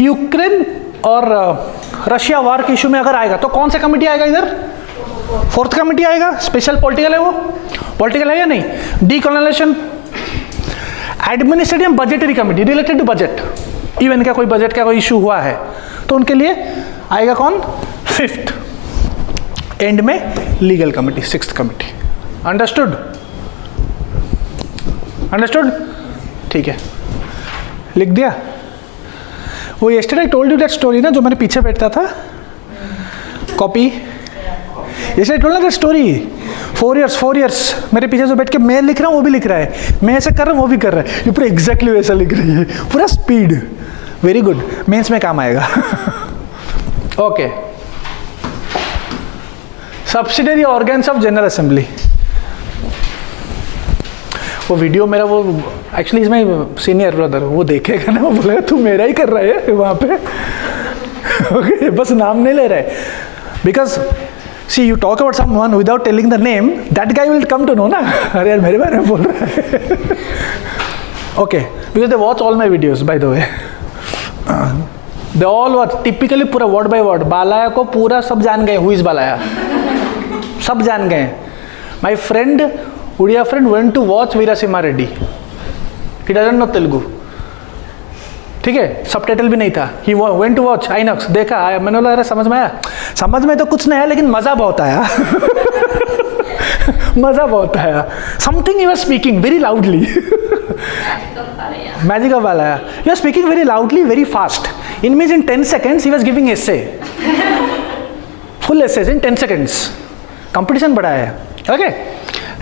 यूक्रेन और रशिया वार के इशू में अगर आएगा तो कौन सा कमिटी आएगा इधर? फोर्थ कमिटी आएगा. स्पेशल पॉलिटिकल है, वो पॉलिटिकल है या नहीं? Decolonisation, administrative budgetary committee related to budget, even का कोई बजट का कोई इशू हुआ है तो उनके लिए आएगा कौन? फिफ्थ. एंड में legal committee, sixth committee. Understood? ठीक है, लिख दिया. वो yesterday I told you that story ना, जो मैंने पीछे बैठता था, कॉपी. यस्टरडे आई टोल्ड ना दैट स्टोरी. 4 years मेरे पीछे जो बैठ के मैं लिख रहा हूँ वो भी लिख रहा है, मैं ऐसा कर रहा हूँ वो भी कर रहा है, ये पूरा एग्जैक्टली वैसा लिख रही है, पूरा स्पीड. वेरी गुड, मेंस में काम आएगा. Okay. Subsidiary organs of general assembly. वो वीडियो मेरा, वो एक्चुअली इसमें सीनियर ब्रदर वो देखेगा ना, वो बोलेगा तू मेरा ही कर रहा है वहाँ पे. ओके, बस नाम नहीं ले रहे, because see you talk about someone without telling the name, that guy will come to know ना, अरे यार मेरे बारे में बोल रहा है. Okay, because they watch all my videos by the way. They all watch typically पूरा वर्ड बाय वर्ड. बालाया को पूरा सब जान गए, हु इज बालाया, सब जान गए. My friend, Odia friend, went to watch Veerasimha Reddy. He doesn't know Telugu. ठीक है, सबटाइटल भी नहीं था. He went to watch INOX, देखा, मैंने बोला अरे समझ में आया? समझ में तो कुछ नहीं आया, लेकिन मजा बहुत आया. मजा बहुत आया. Something he was speaking very loudly. Magic of Balayya. He was speaking very loudly, very fast. In means in 10 seconds he was giving essay, full essays in 10 seconds. Competition बड़ा है. Okay,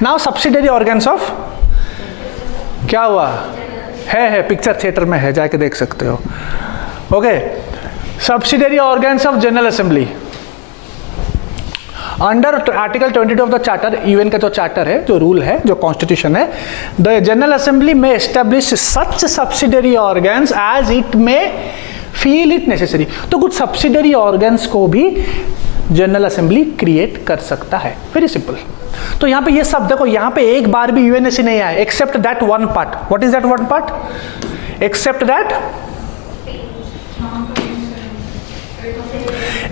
now subsidiary organs of, क्या हुआ है picture theatre में है, जाके देख सकते हो. Okay, subsidiary organs of general assembly. Under article 22 of the charter, UN का जो चार्टर है, जो रूल है, जो कॉन्स्टिट्यूशन है, द जनरल असेंबली में establish such subsidiary organs as it may feel it necessary. तो कुछ सब्सिडियरी ऑर्गन्स को भी जनरल असेंबली क्रिएट कर सकता है. Very simple. तो यहाँ पे ये सब देखो, यहाँ पे एक बार भी यूएनएससी नहीं आया, except that one part. What is that one part? Except that,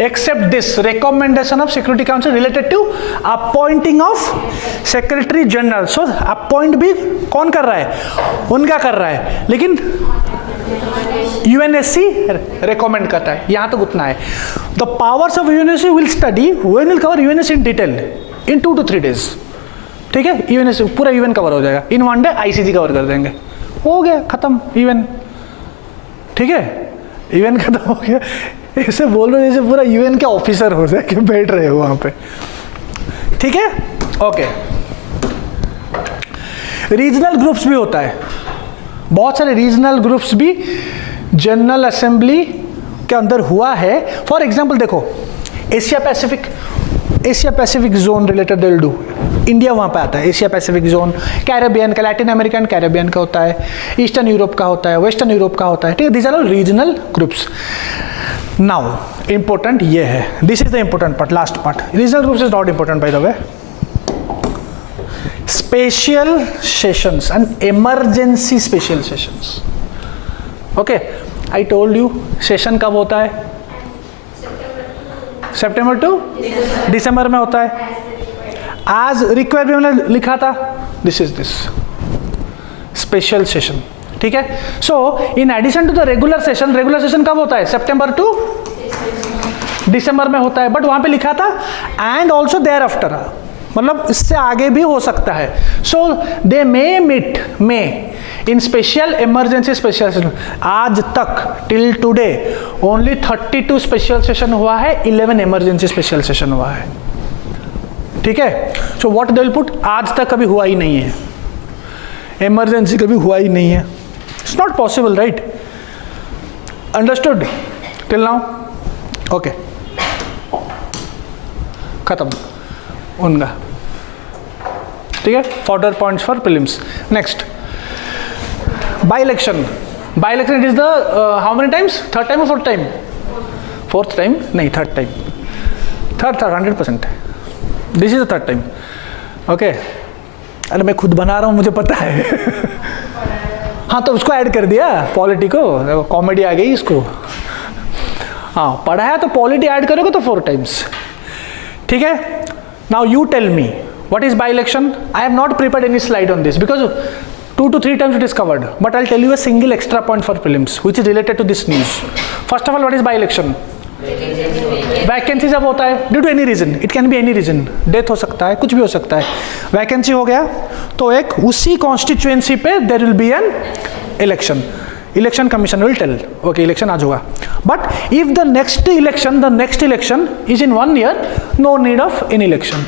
except this recommendation of security council related to appointing of secretary general. So appoint भी कौन कर रहा है? उनका कर रहा है, लेकिन यूएनएससी रिकमेंड करता है. यहां तक उतना है. The powers of UNSC will study, UN will cover UNSC in detail in 2 to 3 days. ठीक है, यूएनएससी पूरा यूएन कवर हो जाएगा. इन 1 day आईसीजी कवर कर देंगे, हो गया खत्म यूएन. ठीक है, यूएन खत्म हो गया. ऐसे बोल रहे जैसे पूरा यूएन के ऑफिसर हो जाए कि बैठ रहे हो वहां पे. ठीक है, ओके. रीजनल ग्रुप्स भी होता है, बहुत सारे रीजनल ग्रुप्स भी जनरल असेंबली के अंदर हुआ है. फॉर एग्जाम्पल देखो, एशिया पैसिफिक जोन रिलेटेड दिल डू, इंडिया वहाँ पे आता है. एशिया पैसिफिक जोन, कैरेबियन का, लैटिन अमेरिकन कैरेबियन का होता है, ईस्टर्न यूरोप का होता है, वेस्टर्न यूरोप का होता है. ठीक है, these are all regional groups. Now important ये है, this is the important part, last part. Regional groups is not important by the way. Special sessions and emergency special sessions. Okay, I told you session कब होता है? September to दिसंबर में होता है. आज require भी मैंने लिखा था, this is this special session. ठीक है. So in addition to the regular session कब होता है? सितंबर टू दिसंबर में होता है. बट वहां पे लिखा था एंड ऑल्सो देयर आफ्टर, मतलब इससे आगे भी हो सकता है. So they may meet in special emergency special session. आज तक till today only 32 special session हुआ है, 11 इमरजेंसी स्पेशल सेशन हुआ है. ठीक है. So what they will put, आज तक कभी हुआ ही नहीं है, इमरजेंसी कभी हुआ ही नहीं है. It's not possible, right? Understood till now? Okay, खत्म उनका. ठीक है. Fodder points for prelims. Next, by election. It is the how many times? Third time और फोर्थ टाइम? फोर्थ टाइम नहीं, third time. Third 100%. This is the third time. Okay. अरे मैं खुद बना रहा हूँ, मुझे पता है. हाँ, तो उसको ऐड कर दिया पॉलिटी को, कॉमेडी आ गई इसको. हाँ, पढ़ा है तो पॉलिटी ऐड करोगे तो 4 टाइम्स. ठीक है. Now you tell me what is by election. I have not prepared any slide on this because 2 to 3 times it is covered, but I'll tell you a single extra point for prelims which is related to this news. First of all, what is by election? Vacancy जब होता है due to any reason, it can be any reason, death हो सकता है, कुछ भी हो सकता है. वैकेंसी हो गया तो एक उसी कॉन्स्टिट्यूएंसी पे there will be an election. Election commission will tell okay election आज होगा. But if the next election is in 1 year, no need of any election.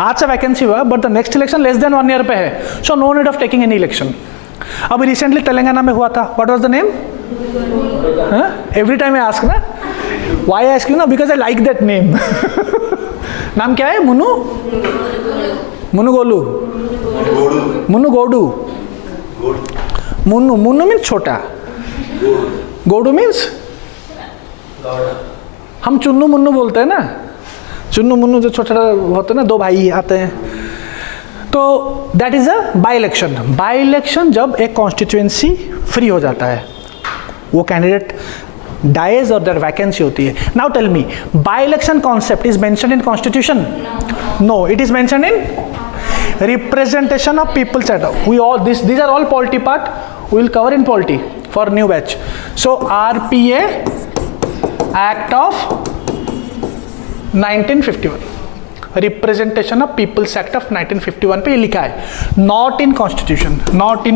आज से वैकेंसी हुआ but the next election less than 1 year पे है, so no need of taking any election. अभी recently Telangana में हुआ था, what was the name? Every time I ask ना, व्हाई आई आस्क यू ना, because I like that name. नाम क्या है? मुनुगोलू. मुन्नू मीन्स छोटा, गोडू मीन्स हम चुन्नू मुन्नू बोलते हैं ना. चुन्नू मुन्नू जो छोटा होते हैं ना, 2 भाई आते हैं. तो that is a by election. By election जब एक कॉन्स्टिट्यूएंसी फ्री हो जाता है, वो कैंडिडेट डाइज और देयर वैकेंसी होती है. Now tell me, by election concept is mentioned in constitution? No, it is mentioned in representation of peoples act. We all these are all polity part, we will cover in polity for new batch. So RPA Act of 1951, representation of peoples act of 1951 पे ये लिखा है, not in constitution.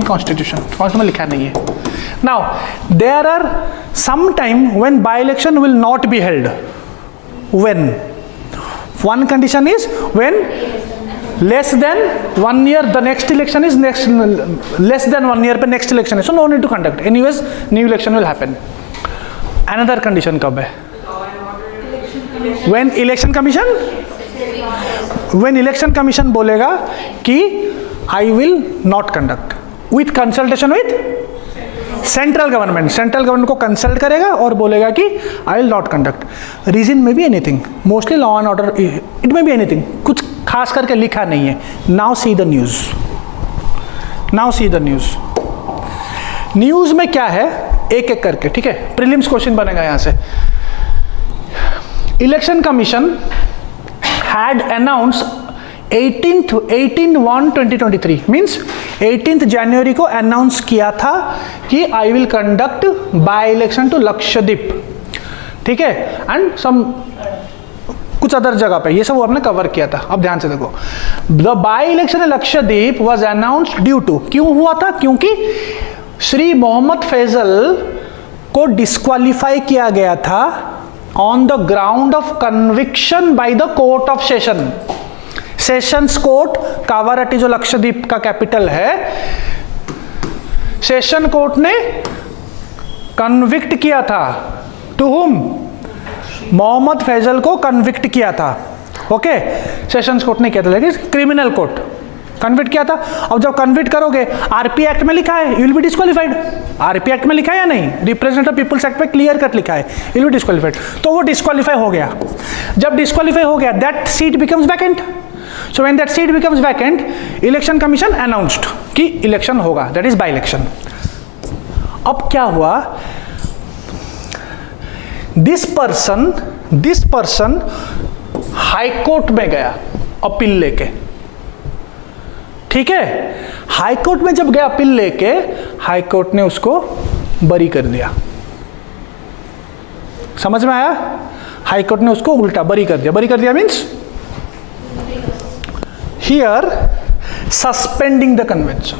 Constitution में लिखा नहीं है. Now there are some time when by election will not be held. When? One condition is when less than 1 year the next election is less than 1 year पे next election है, so no need to conduct. Anyways new election will happen. Another condition कब है? When election commission बोलेगा कि I will not conduct with consultation with central government को consult करेगा और बोलेगा कि I will not conduct. Reason may be anything, mostly law and order, it may be anything, कुछ खास करके लिखा नहीं है. Now see the news. News में क्या है एक एक करके, ठीक है. प्रीलिम्स क्वेश्चन बनेगा यहां से. Election commission had announce 18/1/2023 means 18 जनवरी को अनाउंस किया था कि I will conduct by election to Lakshadweep. ठीक है. एंड सम कुछ अदर जगह पे, ये सब हमने कवर किया था. अब ध्यान से देखो, the by election in Lakshadweep was announced due to, क्यों हुआ था? क्योंकि श्री मोहम्मद फैजल को डिस्क्वालीफाई किया गया था on the ground of conviction by the court of sessions court. Kavaratti जो लक्षद्वीप का कैपिटल है, सेशन कोर्ट ने कन्विक्ट किया था. To whom? मोहम्मद फैजल को कन्विक्ट किया था. ओके. सेशंस कोर्ट ने किया था, लेकिन क्रिमिनल कोर्ट कन्विक्ट किया था. अब जब कन्विक्ट करोगे, आरपी एक्ट में लिखा है you will be disqualified. RP act में लिखा है या नहीं? रिप्रेजेंटेटिव पीपल्स एक्ट में क्लियर कट लिखा है यू विल बी डिस्क्वालीफाइड. तो वो डिस्क्वालीफाई हो गया. जब डिस्क्वालीफाई हो गया, that seat becomes vacant. So when that seat becomes vacant, election commission announced कि इलेक्शन होगा, दैट इज बाय इलेक्शन. अब क्या हुआ, दिस पर्सन हाई कोर्ट में गया अपील लेके. ठीक है, हाई कोर्ट में जब गया अपील लेके, हाई कोर्ट ने उसको बरी कर दिया. समझ में आया? हाई कोर्ट ने उसको उल्टा बरी कर दिया. बरी कर दिया means here suspending the convention.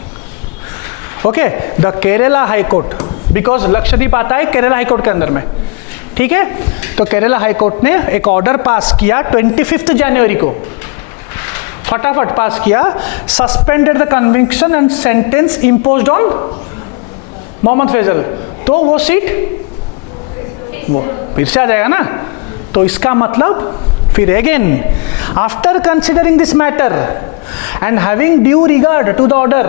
Okay, the Kerala high court, because Lakshadweep आता है केरला हाई कोर्ट के अंदर में. ठीक है, तो केरला हाई कोर्ट ने एक ऑर्डर पास किया 25 जनवरी को, फटाफट पास किया, suspended the conviction and sentence imposed on Mohammad Faizal. तो वो सीट वो फिर से आ जाएगा ना. तो इसका मतलब फिर again, after considering this matter and having due regard to the order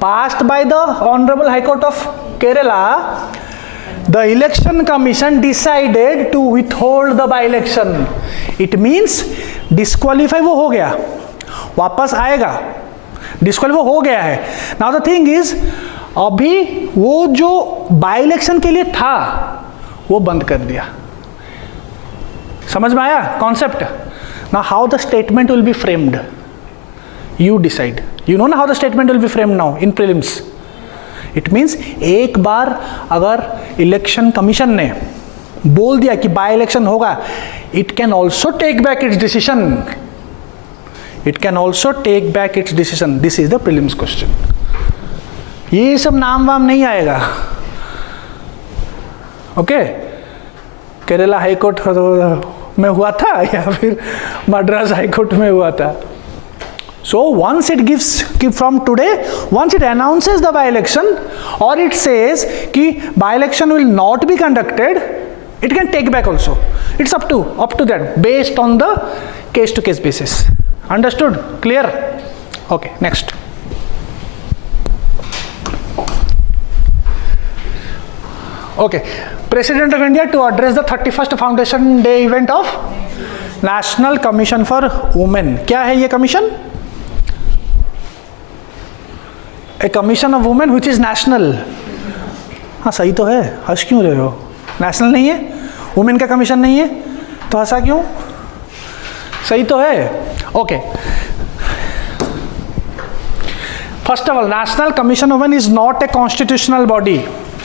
passed by the Honorable High Court of Kerala, the election commission decided to withhold the by election. It means disqualify वो हो गया, वापस आएगा, disqualify हो गया है. Now the thing is, अभी वो जो बाय इलेक्शन के लिए था वो बंद कर दिया. समझ में आया concept? Now how the statement will be framed, you decide. You know how the statement will be framed now in prelims. It means एक बार अगर इलेक्शन कमीशन ने बोल दिया कि बाय इलेक्शन होगा, it can also take back its decision. It can also take back its decision. This is the prelims question. ये सब नाम वाम नहीं आएगा. ओके, केरला हाई कोर्ट में हुआ था या फिर मद्रास हाई कोर्ट में हुआ था. So once it gives from today, once it announces the by-election or it says कि by-election will not be conducted, it can take back also. It's up to that based on the case-to-case basis. Understood? Clear? Okay, next. Okay, President of India to address the 31st Foundation Day event of National Commission for Women. क्या है ये commission? A commission of women which is national. हाँ सही तो है, हंस क्यों रहे हो? नेशनल नहीं है, वुमेन का कमीशन नहीं है, तो हंसा क्यों? सही तो है. Okay, first of all, national commission of women is not a constitutional body,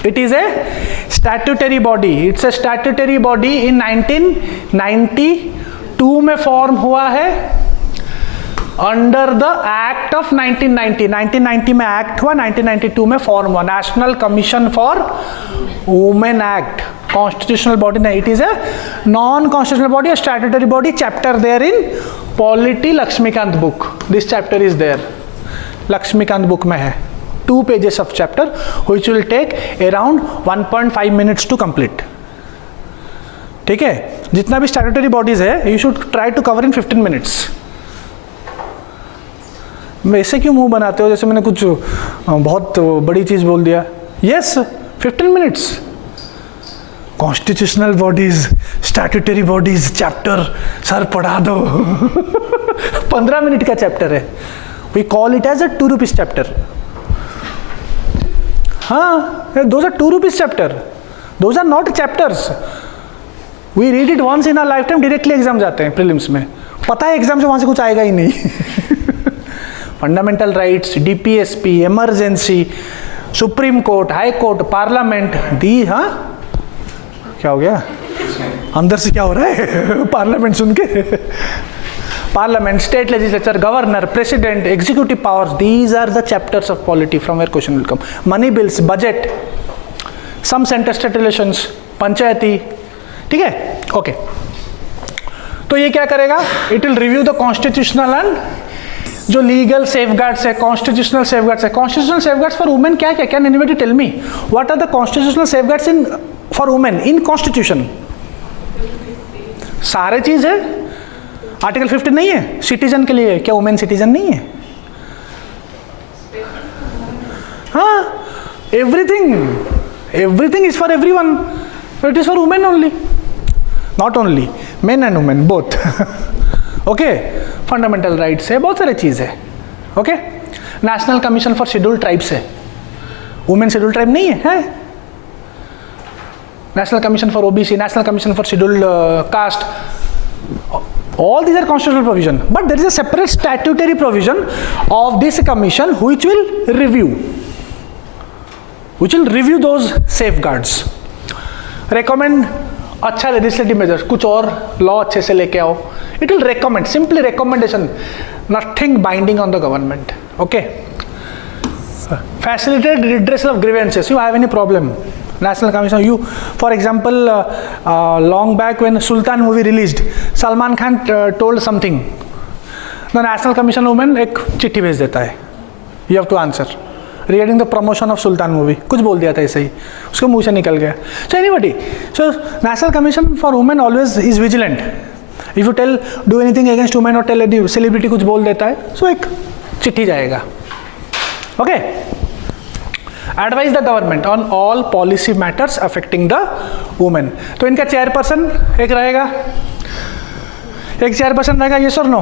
it is a statutory body. It's a statutory body. In 1992 में फॉर्म हुआ है अंडर द एक्ट ऑफ 1990. 1990 में एक्ट हुआ, 1992 में फॉर्म हुआ national commission for women act. Constitutional body नहीं, it is a non constitutional body, statutory body. Chapter there in polity Laxmikanth book. This chapter is there, Laxmikanth book में है. 2 pages of chapter which will take around 1.5 minutes to complete. ठीक है, जितना भी statutory bodies है you should try to cover in 15 minutes. वैसे क्यों मुंह बनाते हो जैसे मैंने कुछ बहुत बड़ी चीज बोल दिया? Yes, 15 minutes. Constitutional bodies, statutory bodies chapter sir पढ़ा दो. 15 मिनट का चैप्टर है. We call it as a 2 rupees chapter. हाँ, those are 2 rupees chapter. Those are not chapters. We read it once in a lifetime. Directly exam जाते हैं prelims में. पता है एग्जाम से वहां से कुछ आएगा ही नहीं. Fundamental rights, DPSP, emergency, supreme court, high court, parliament, दी. हाँ क्या हो गया? अंदर से क्या हो रहा है? पार्लियामेंट सुन के. Parliament, state legislature, governor, president, executive powers, these are the chapters of polity from where question will come. Money bills, budget, some centre state relations, panchayati. ठीक है, ओके. तो ये क्या करेगा? It will review the constitutional and जो legal safeguards है, constitutional safeguards है. Constitutional safeguards for women क्या क्या? Can anybody tell me what are the constitutional safeguards in for women in constitution? सारे चीज है. आर्टिकल 15 नहीं है सिटीजन के लिए? क्या वुमेन सिटीजन नहीं है? हाँ, everything is for everyone. It is for women only, not only, main and women both. Okay, fundamental rights है, बहुत सारी चीज़ है. Okay. National commission for scheduled tribes है. वुमेन शेड्यूल्ड ट्राइब नहीं है. National commission for OBC, national commission for scheduled caste. All these are constitutional provision, but there is a separate statutory provision of this commission which will review those safeguards. Recommend अच्छा legislative measures, कुछ और law अच्छे से लेके आओ. It will recommend, simply recommendation, nothing binding on the government. Okay. Facilitate redressal of grievances. You have any problem? National Commission, you, for example, long back when Sultan movie released, Salman Khan told something. The National Commission woman एक चिट्ठी भेज देता है. You have to answer. Regarding the promotion of Sultan movie, कुछ बोल दिया था ऐसे ही, उसके मुंह से निकल गया. So anybody, so National Commission for Women always is vigilant. If you tell do anything against women or tell a celebrity कुछ बोल देता है, so एक चिट्ठी जाएगा. Okay. Advise the government on all policy matters affecting the women. तो इनका chairperson एक रहेगा, एक चेयरपर्सन रहेगा, yes or no?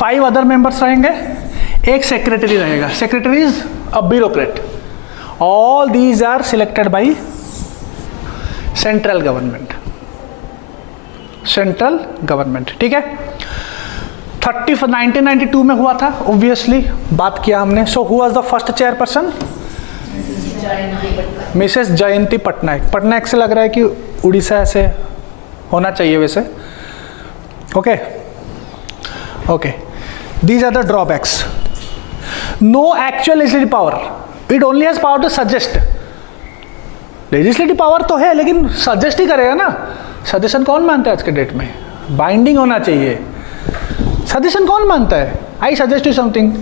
5 other members रहेंगे, एक सेक्रेटरी रहेगा. Secretary is a bureaucrat. All these are selected by central government. Central government, ठीक है. 1992 में हुआ था, ऑब्वियसली बात किया हमने. So who was the first chairperson? Mrs Jayanti Patnaik. Patnaik से लग रहा है कि उड़ीसा से होना चाहिए वैसे. Okay okay. These are the drawbacks. No actual legislative power. It only has power to suggest. Legislative power तो है लेकिन सजेस्ट ही करेगा ना. सजेशन कौन मानता है आज के डेट में? बाइंडिंग होना चाहिए. सजेशन कौन मानता है? I suggest you something.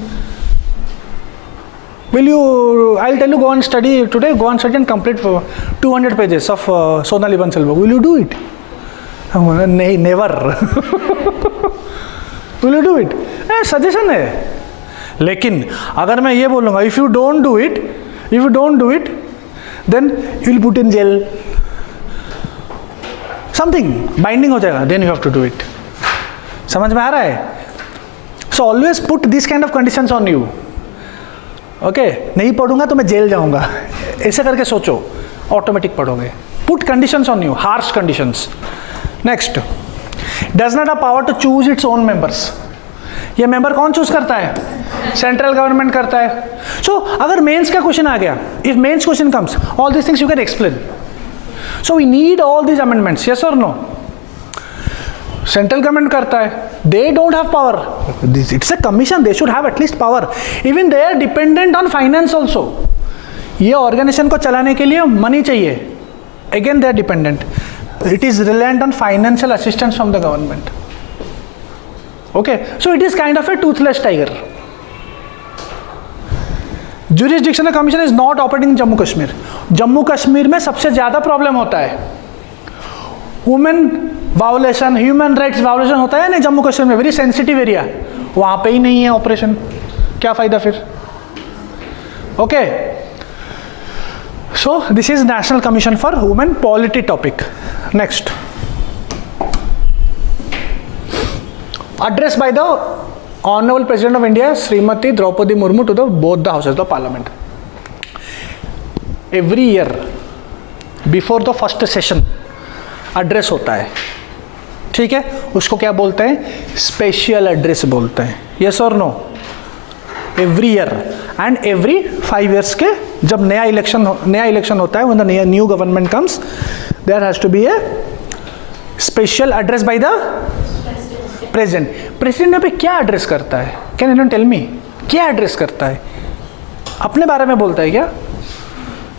Will you, I will tell you go on study today, go on study and complete 200 pages of Sonali Bansal book. Will you do it? नहीं, never. Will you do it? Suggestion है. लेकिन अगर मैं ये बोलूँगा if you don't do it then you will put in jail, something binding हो जाएगा, then you have to do it. समझ में आ रहा है? So always put this kind of conditions on you. Okay. नहीं पढ़ूंगा तो मैं जेल जाऊंगा, ऐसे करके सोचो, ऑटोमेटिक पढ़ोगे. Put conditions on you, harsh conditions. Next, does not have power to choose its own members. ये मेंबर कौन चूज करता है? सेंट्रल गवर्नमेंट करता है. सो अगर मेंस का क्वेश्चन आ गया, if mains question comes, all this things you can explain. So we need all this amendments, yes और नो? सेंट्रल गवर्नमेंट करता है, they don't have power. It's a commission, they should have at least power. Even they are dependent on finance also. ये organisation को चलाने के लिए money चाहिए. Again they are dependent. It is reliant on financial assistance from the government. Okay. So it is kind of A Toothless tiger. Jurisdictional commission is not operating in Jammu Kashmir. Jammu Kashmir में सबसे ज्यादा problem होता है. Women violation, human rights violation होता है ना जम्मू कश्मीर में, very sensitive area. वहां पे ही नहीं है ऑपरेशन, क्या फायदा फिर? Okay. So this is national commission for women polity topic. Next, address by the Honorable President of India, Srimati Draupadi Murmu, to the both the houses of the Parliament. Every year, before the first session, address होता है. ठीक है, उसको क्या बोलते हैं? Special address बोलते हैं. यस और no? Every year and every 5 years के जब नया इलेक्शन होता है, when the new government comes, there has to be a special address by the president. President यहाँ पे क्या एड्रेस करता है? Can anyone tell me? क्या एड्रेस करता है? अपने बारे में बोलता है क्या?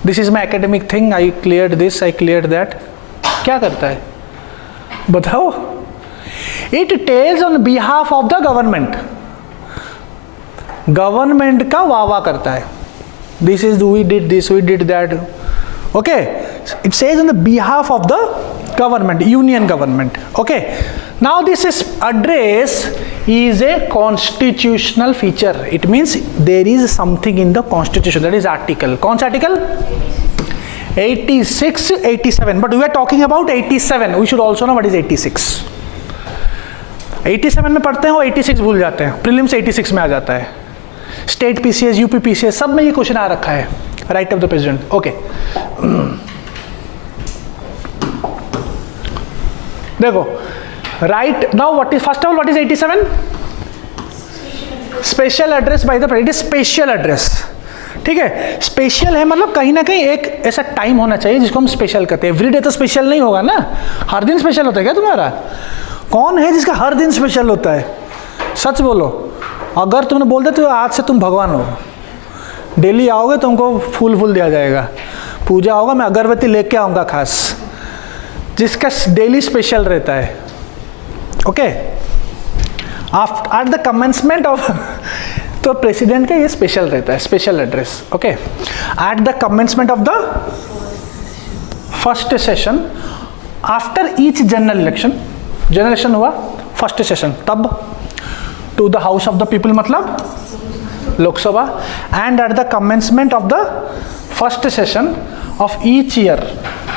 This is my academic thing, I cleared this, I cleared that. क्या करता है बताओ? It tells on behalf of the government. Government का वाह करता है. This is we did this, we did that. Okay. It says on the behalf of the government, union government. Okay. Now this is address is a constitutional feature. It means there is something in the constitution, that is article. कौन सा article? 86, 87. But we are talking about 87. We should also know what is 86. 87 में पढ़ते हैं वो 86 भूल जाते हैं, prelims 86 में आ जाता है। स्टेट पीसीएस, यूपी पीसीएस सब में ये क्वेश्चन आ रखा है, right of the president. Okay, देखो right now what is first of all what is 87? Special address by the president, special address, ठीक है। स्पेशल है मतलब कहीं ना कहीं एक ऐसा टाइम होना चाहिए जिसको हम स्पेशल कहते हैं। एवरीडे तो स्पेशल नहीं होगा ना, हर दिन स्पेशल होता है क्या तुम्हारा? कौन है जिसका हर दिन स्पेशल होता है? सच बोलो, अगर तुमने बोल दिया तो आज से तुम भगवान हो, डेली आओगे तुमको फूल दिया जाएगा, पूजा होगा, मैं अगरबत्ती लेके आऊँगा खास, जिसका डेली स्पेशल रहता है। Okay, after at the commencement of तो प्रेसिडेंट का ये स्पेशल रहता है, special address. Okay, at the commencement of the first session after each general election, general election हुआ फर्स्ट सेशन तब, to the house of the people मतलब Lok Sabha, and at the commencement of the first session of each year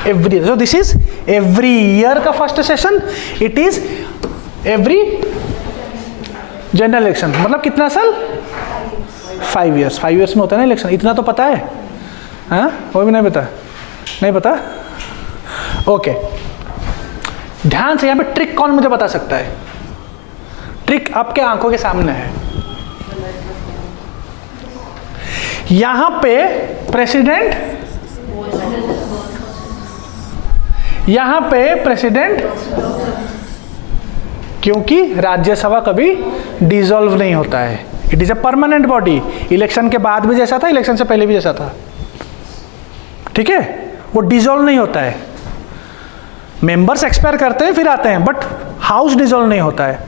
every year. So this is every year का first session, it is every general election, मतलब कितना साल? 5 years। 5 years में होता है ना election, इतना तो पता है, हाँ वो भी नहीं पता, नहीं पता? ओके, ध्यान से, यहाँ पे ट्रिक कौन मुझे बता सकता है? ट्रिक आपके आंखों के सामने है। यहां पे प्रेसिडेंट, यहां पे प्रेसिडेंट, क्योंकि राज्यसभा कभी डिसॉल्व नहीं होता है, it is a permanent body. Election के बाद भी जैसा था, इलेक्शन से पहले भी जैसा था, ठीक है, वो डिसॉल्व नहीं होता है। मेंबर्स एक्सपायर करते हैं फिर आते हैं, बट हाउस डिसॉल्व नहीं होता है।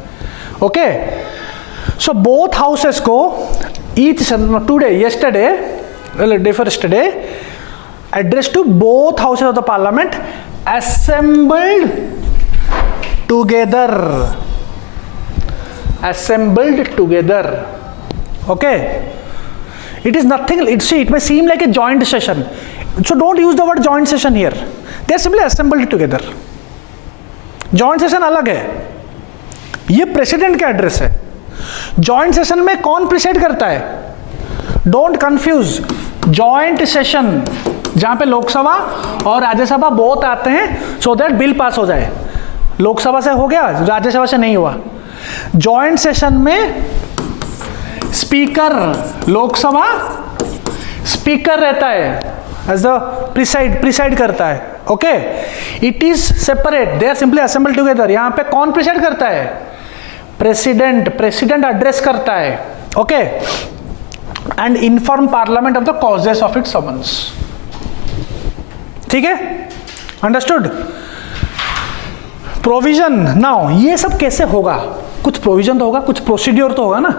ओके, सो बोथ हाउसेस को each today, yesterday, day for yesterday, address to both houses of the parliament assembled together, assembled together. Okay, it is nothing, it may seem like a joint session, so don't use the word joint session here, they are simply assembled together. joint session अलग है, ये president का address है। Joint session में कौन preside करता है? Don't confuse, joint session जहां पे लोकसभा और राज्यसभा बोथ आते हैं सो दैट बिल पास हो जाए। लोकसभा से हो गया, राज्यसभा से नहीं हुआ। जॉइंट सेशन में स्पीकर, लोकसभा स्पीकर रहता है एज द प्रिसाइड करता है। Okay, it is separate, they are simply assemble together. यहां पे कौन प्रिसाइड करता है? प्रेसिडेंट, प्रेसिडेंट एड्रेस करता है। Okay, and inform parliament of the causes of its summons. ठीक है, अंडरस्टूड? प्रोविजन, नाउ ये सब कैसे होगा? कुछ प्रोविजन तो होगा, कुछ प्रोसीड्योर तो होगा ना,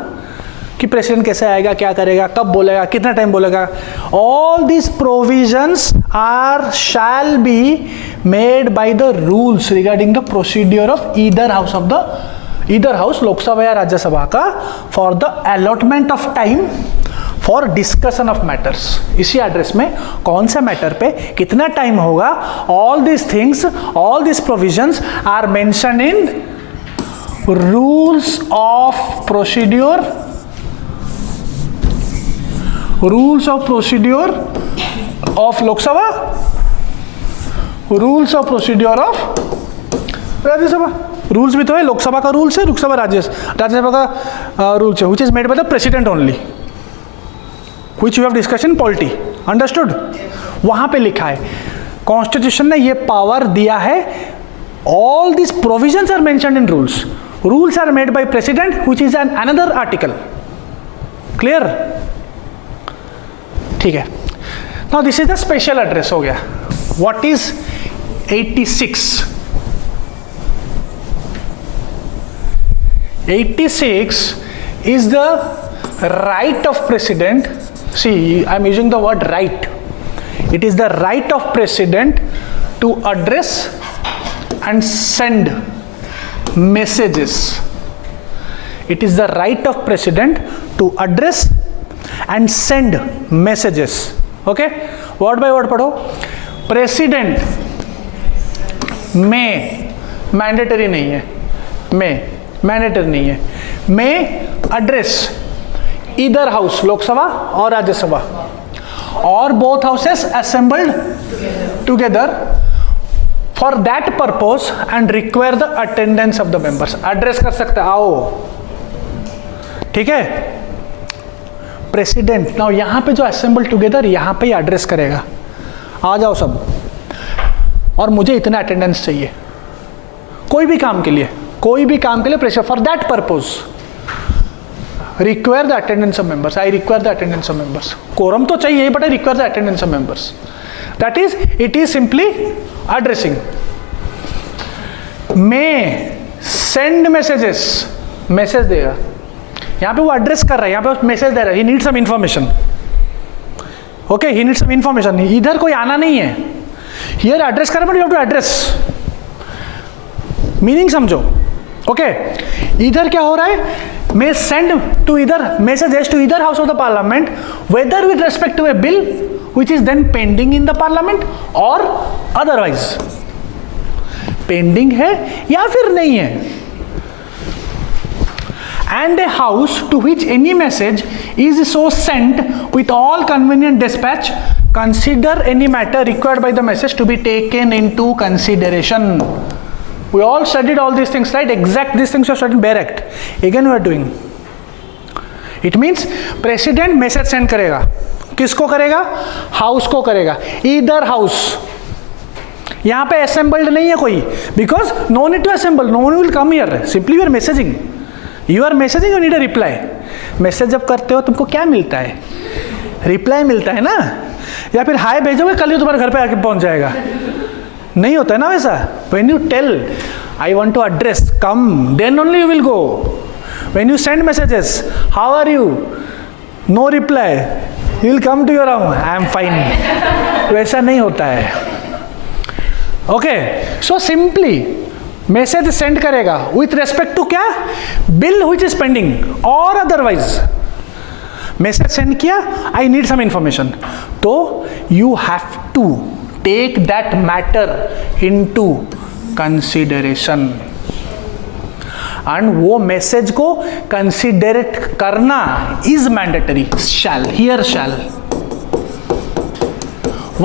कि प्रेसिडेंट कैसे आएगा, क्या करेगा, कब बोलेगा, कितना टाइम बोलेगा। All this provisions are shall be made by the rules regarding the procedure of either house of the, either house, Lok Sabha या राज्यसभा का, for the allotment of time for discussion of matters. इसी एड्रेस में कौन से matter पे कितना time होगा, all this things, all this provisions are mentioned in rules of procedure, rules of procedure of Lok Sabha, rules of procedure of Rajya Sabha. Rules भी तो है, लोकसभा का रूल्स है, लोकसभा राज्यसभा का रूल्स है, which is made by the president only, which you have discussed in polity, understood? वहां पे लिखा है, कॉन्स्टिट्यूशन ने ये पावर दिया है, all these provisions are mentioned in rules, rules are made by president which is an another article, clear? ठीक है, now this is the special address हो गया। what is 86? 86 is the right of president. See, I am using the word right. It is the right of president to address and send messages. It is the right of president to address and send messages. Okay? Word by word पढ़ो। President में mandatory नहीं है, में mandatory नहीं है. मे address either house, Lok Sabha और राज्यसभा, और both houses assembled together for that purpose and require the attendance of the members. Address कर सकते हैं, आओ, ठीक है. प्रेसिडेंट नाउ यहां पे जो असेंबल टुगेदर यहां पे ही एड्रेस करेगा, आ जाओ सब, और मुझे इतना अटेंडेंस चाहिए कोई भी काम के लिए, कोई भी काम के लिए pressure for that purpose require the attendance of members. I require the attendance of members. Quorum तो चाहिए but I require the attendance of members. That is, it is simply addressing. May send messages, message देगा, यहां पे वो address कर रहा है, यहां पे वो मैसेज दे रहा है. ही नीड सम इंफॉर्मेशन, ओके, ही नीड सम इंफॉर्मेशन. इधर कोई आना नहीं है, हियर एड्रेस कर रहा है but you have to address. Meaning समझो, ओके. इधर क्या हो रहा है, may send to either messages to either house of the parliament whether with respect to a bill which is then pending in the parliament or otherwise. pending है या फिर नहीं है. and a house to which any message is so sent with all convenient dispatch consider any matter required by the message to be taken into consideration. We all studied all these things, right? Exact these things we have studied in Bare Act. Again we are doing. It means president message send करेगा, किसको करेगा, house को करेगा. Either house, यहाँ पे assembled नहीं है कोई, because no need to assemble, no one will come here. Simply you are messaging. You are messaging, you need a reply. Message जब करते हो तुमको क्या मिलता है, रिप्लाई मिलता है ना. या फिर हाय भेजोगे कल ही तुम्हारे घर पे आके पहुंच जाएगा, नहीं होता है ना वैसा. when you tell I want to address, come, then only you will go. when you send messages, how are you, no reply, you will come to your home, I am fine. वैसा नहीं होता है, okay. So simply message send करेगा with respect to क्या, bill which is pending or otherwise. Message send किया, I need some information, तो you have to take that matter into consideration. and वो message को कंसिडरेट करना is mandatory. shall, here shall.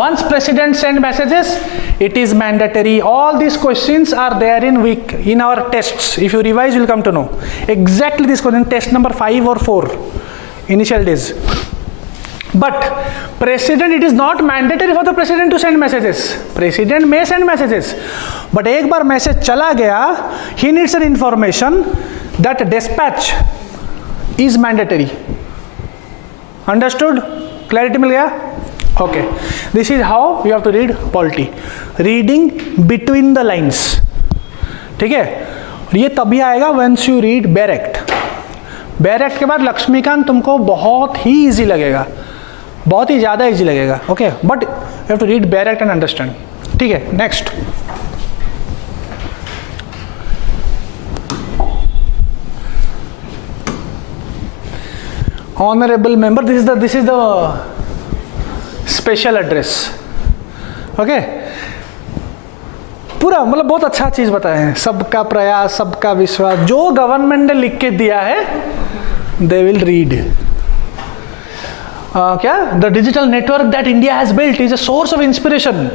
once president send messages, it is mandatory. all these questions are there in our tests. if you revise you will come to know exactly this question, test number 5 or 4, initial days. But president, it is not mandatory for the president to send messages. President may send messages, but एक बार message चला गया, he needs an information, that dispatch is mandatory. Understood? Clarity मिल गया? Okay. This is how you have to read polity. Reading between the lines. ठीक है? ये तभी आएगा once you read Bare Act. Bare Act के बाद लक्ष्मीकांत तुमको बहुत ही easy लगेगा, बहुत ही ज़्यादा इजी लगेगा, okay. But you have to read bare act and understand, ठीक है. Next, honourable member, this is the special address, okay. पूरा मतलब बहुत अच्छा चीज बताए हैं, सबका प्रयास, सबका विश्वास, जो गवर्नमेंट ने लिख के दिया है दे विल रीड. क्या, the digital network that India has built is a source of inspiration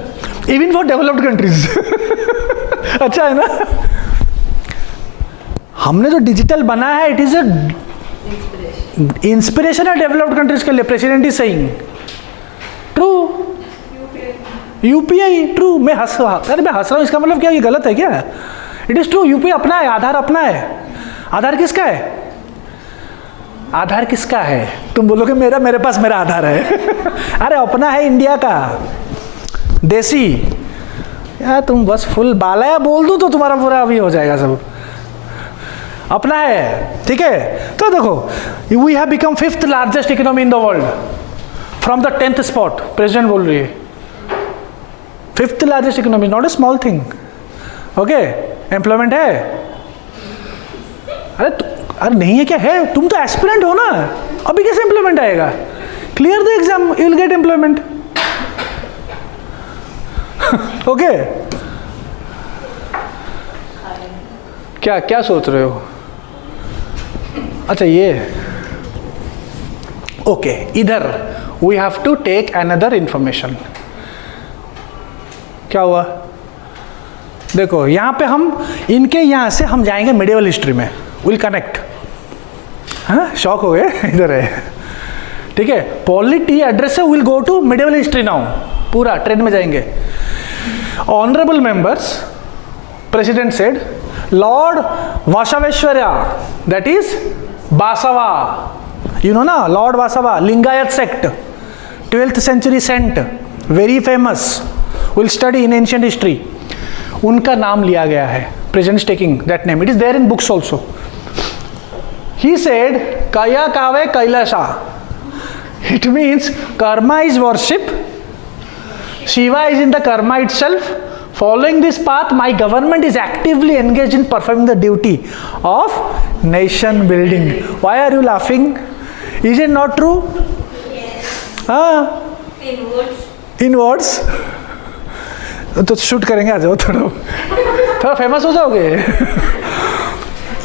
even for developed countries. अच्छा है ना, हमने जो डिजिटल बनाया है इट इज अ इंस्पिरेशन है डेवलप्ड कंट्रीज के लिए. President is saying true. UPI true. मैं हंस रहा हूँ, इसका मतलब क्या, ये गलत है क्या? It is true. यूपीआई अपना है, आधार अपना है. आधार किसका है, आधार किसका है? तुम बोलोगे मेरे पास मेरा आधार है. अरे अपना है, इंडिया का, देसी. यार तुम बस फुल बालाया बोल दो तो तुम्हारा पूरा अभी हो जाएगा सब. अपना है, ठीक है. तो देखो, we have become 5th largest economy in the world from the 10th spot. President बोल रही है 5th largest economy, not a small thing, okay. Employment है, अरे नहीं है क्या है? तुम तो एस्पिरेंट हो ना, अभी कैसे एम्प्लॉयमेंट आएगा? Clear the exam, you will get employment, okay. क्या क्या सोच रहे हो? अच्छा ये ओके, इधर we have to take another information. क्या हुआ? देखो यहाँ पे हम इनके यहाँ से हम जाएंगे मिडिवल हिस्ट्री में, विल कनेक्ट. हाँ, शॉक हो गए? इधर है, ठीक है. पॉलिटी एड्रेस है, will go to medieval history now. पूरा ट्रेन में जाएंगे. Honourable members, president said, lord Vasaveshwara, that is Basava, you know ना, lord Vasava, Lingayat sect, 12th century saint, very famous, will study in ancient history. उनका नाम लिया गया है. Present taking that name, it is there in books also. He said कया कावे Kailasa, it means Karma is worship, Shiva is in the Karma itself. Following this path, my government is actively engaged in performing the duty of nation building. Why are you laughing? Is it not true? Yes. In words. तो shoot करेंगे, आ जाओ, थोड़ा famous हो जाओगे.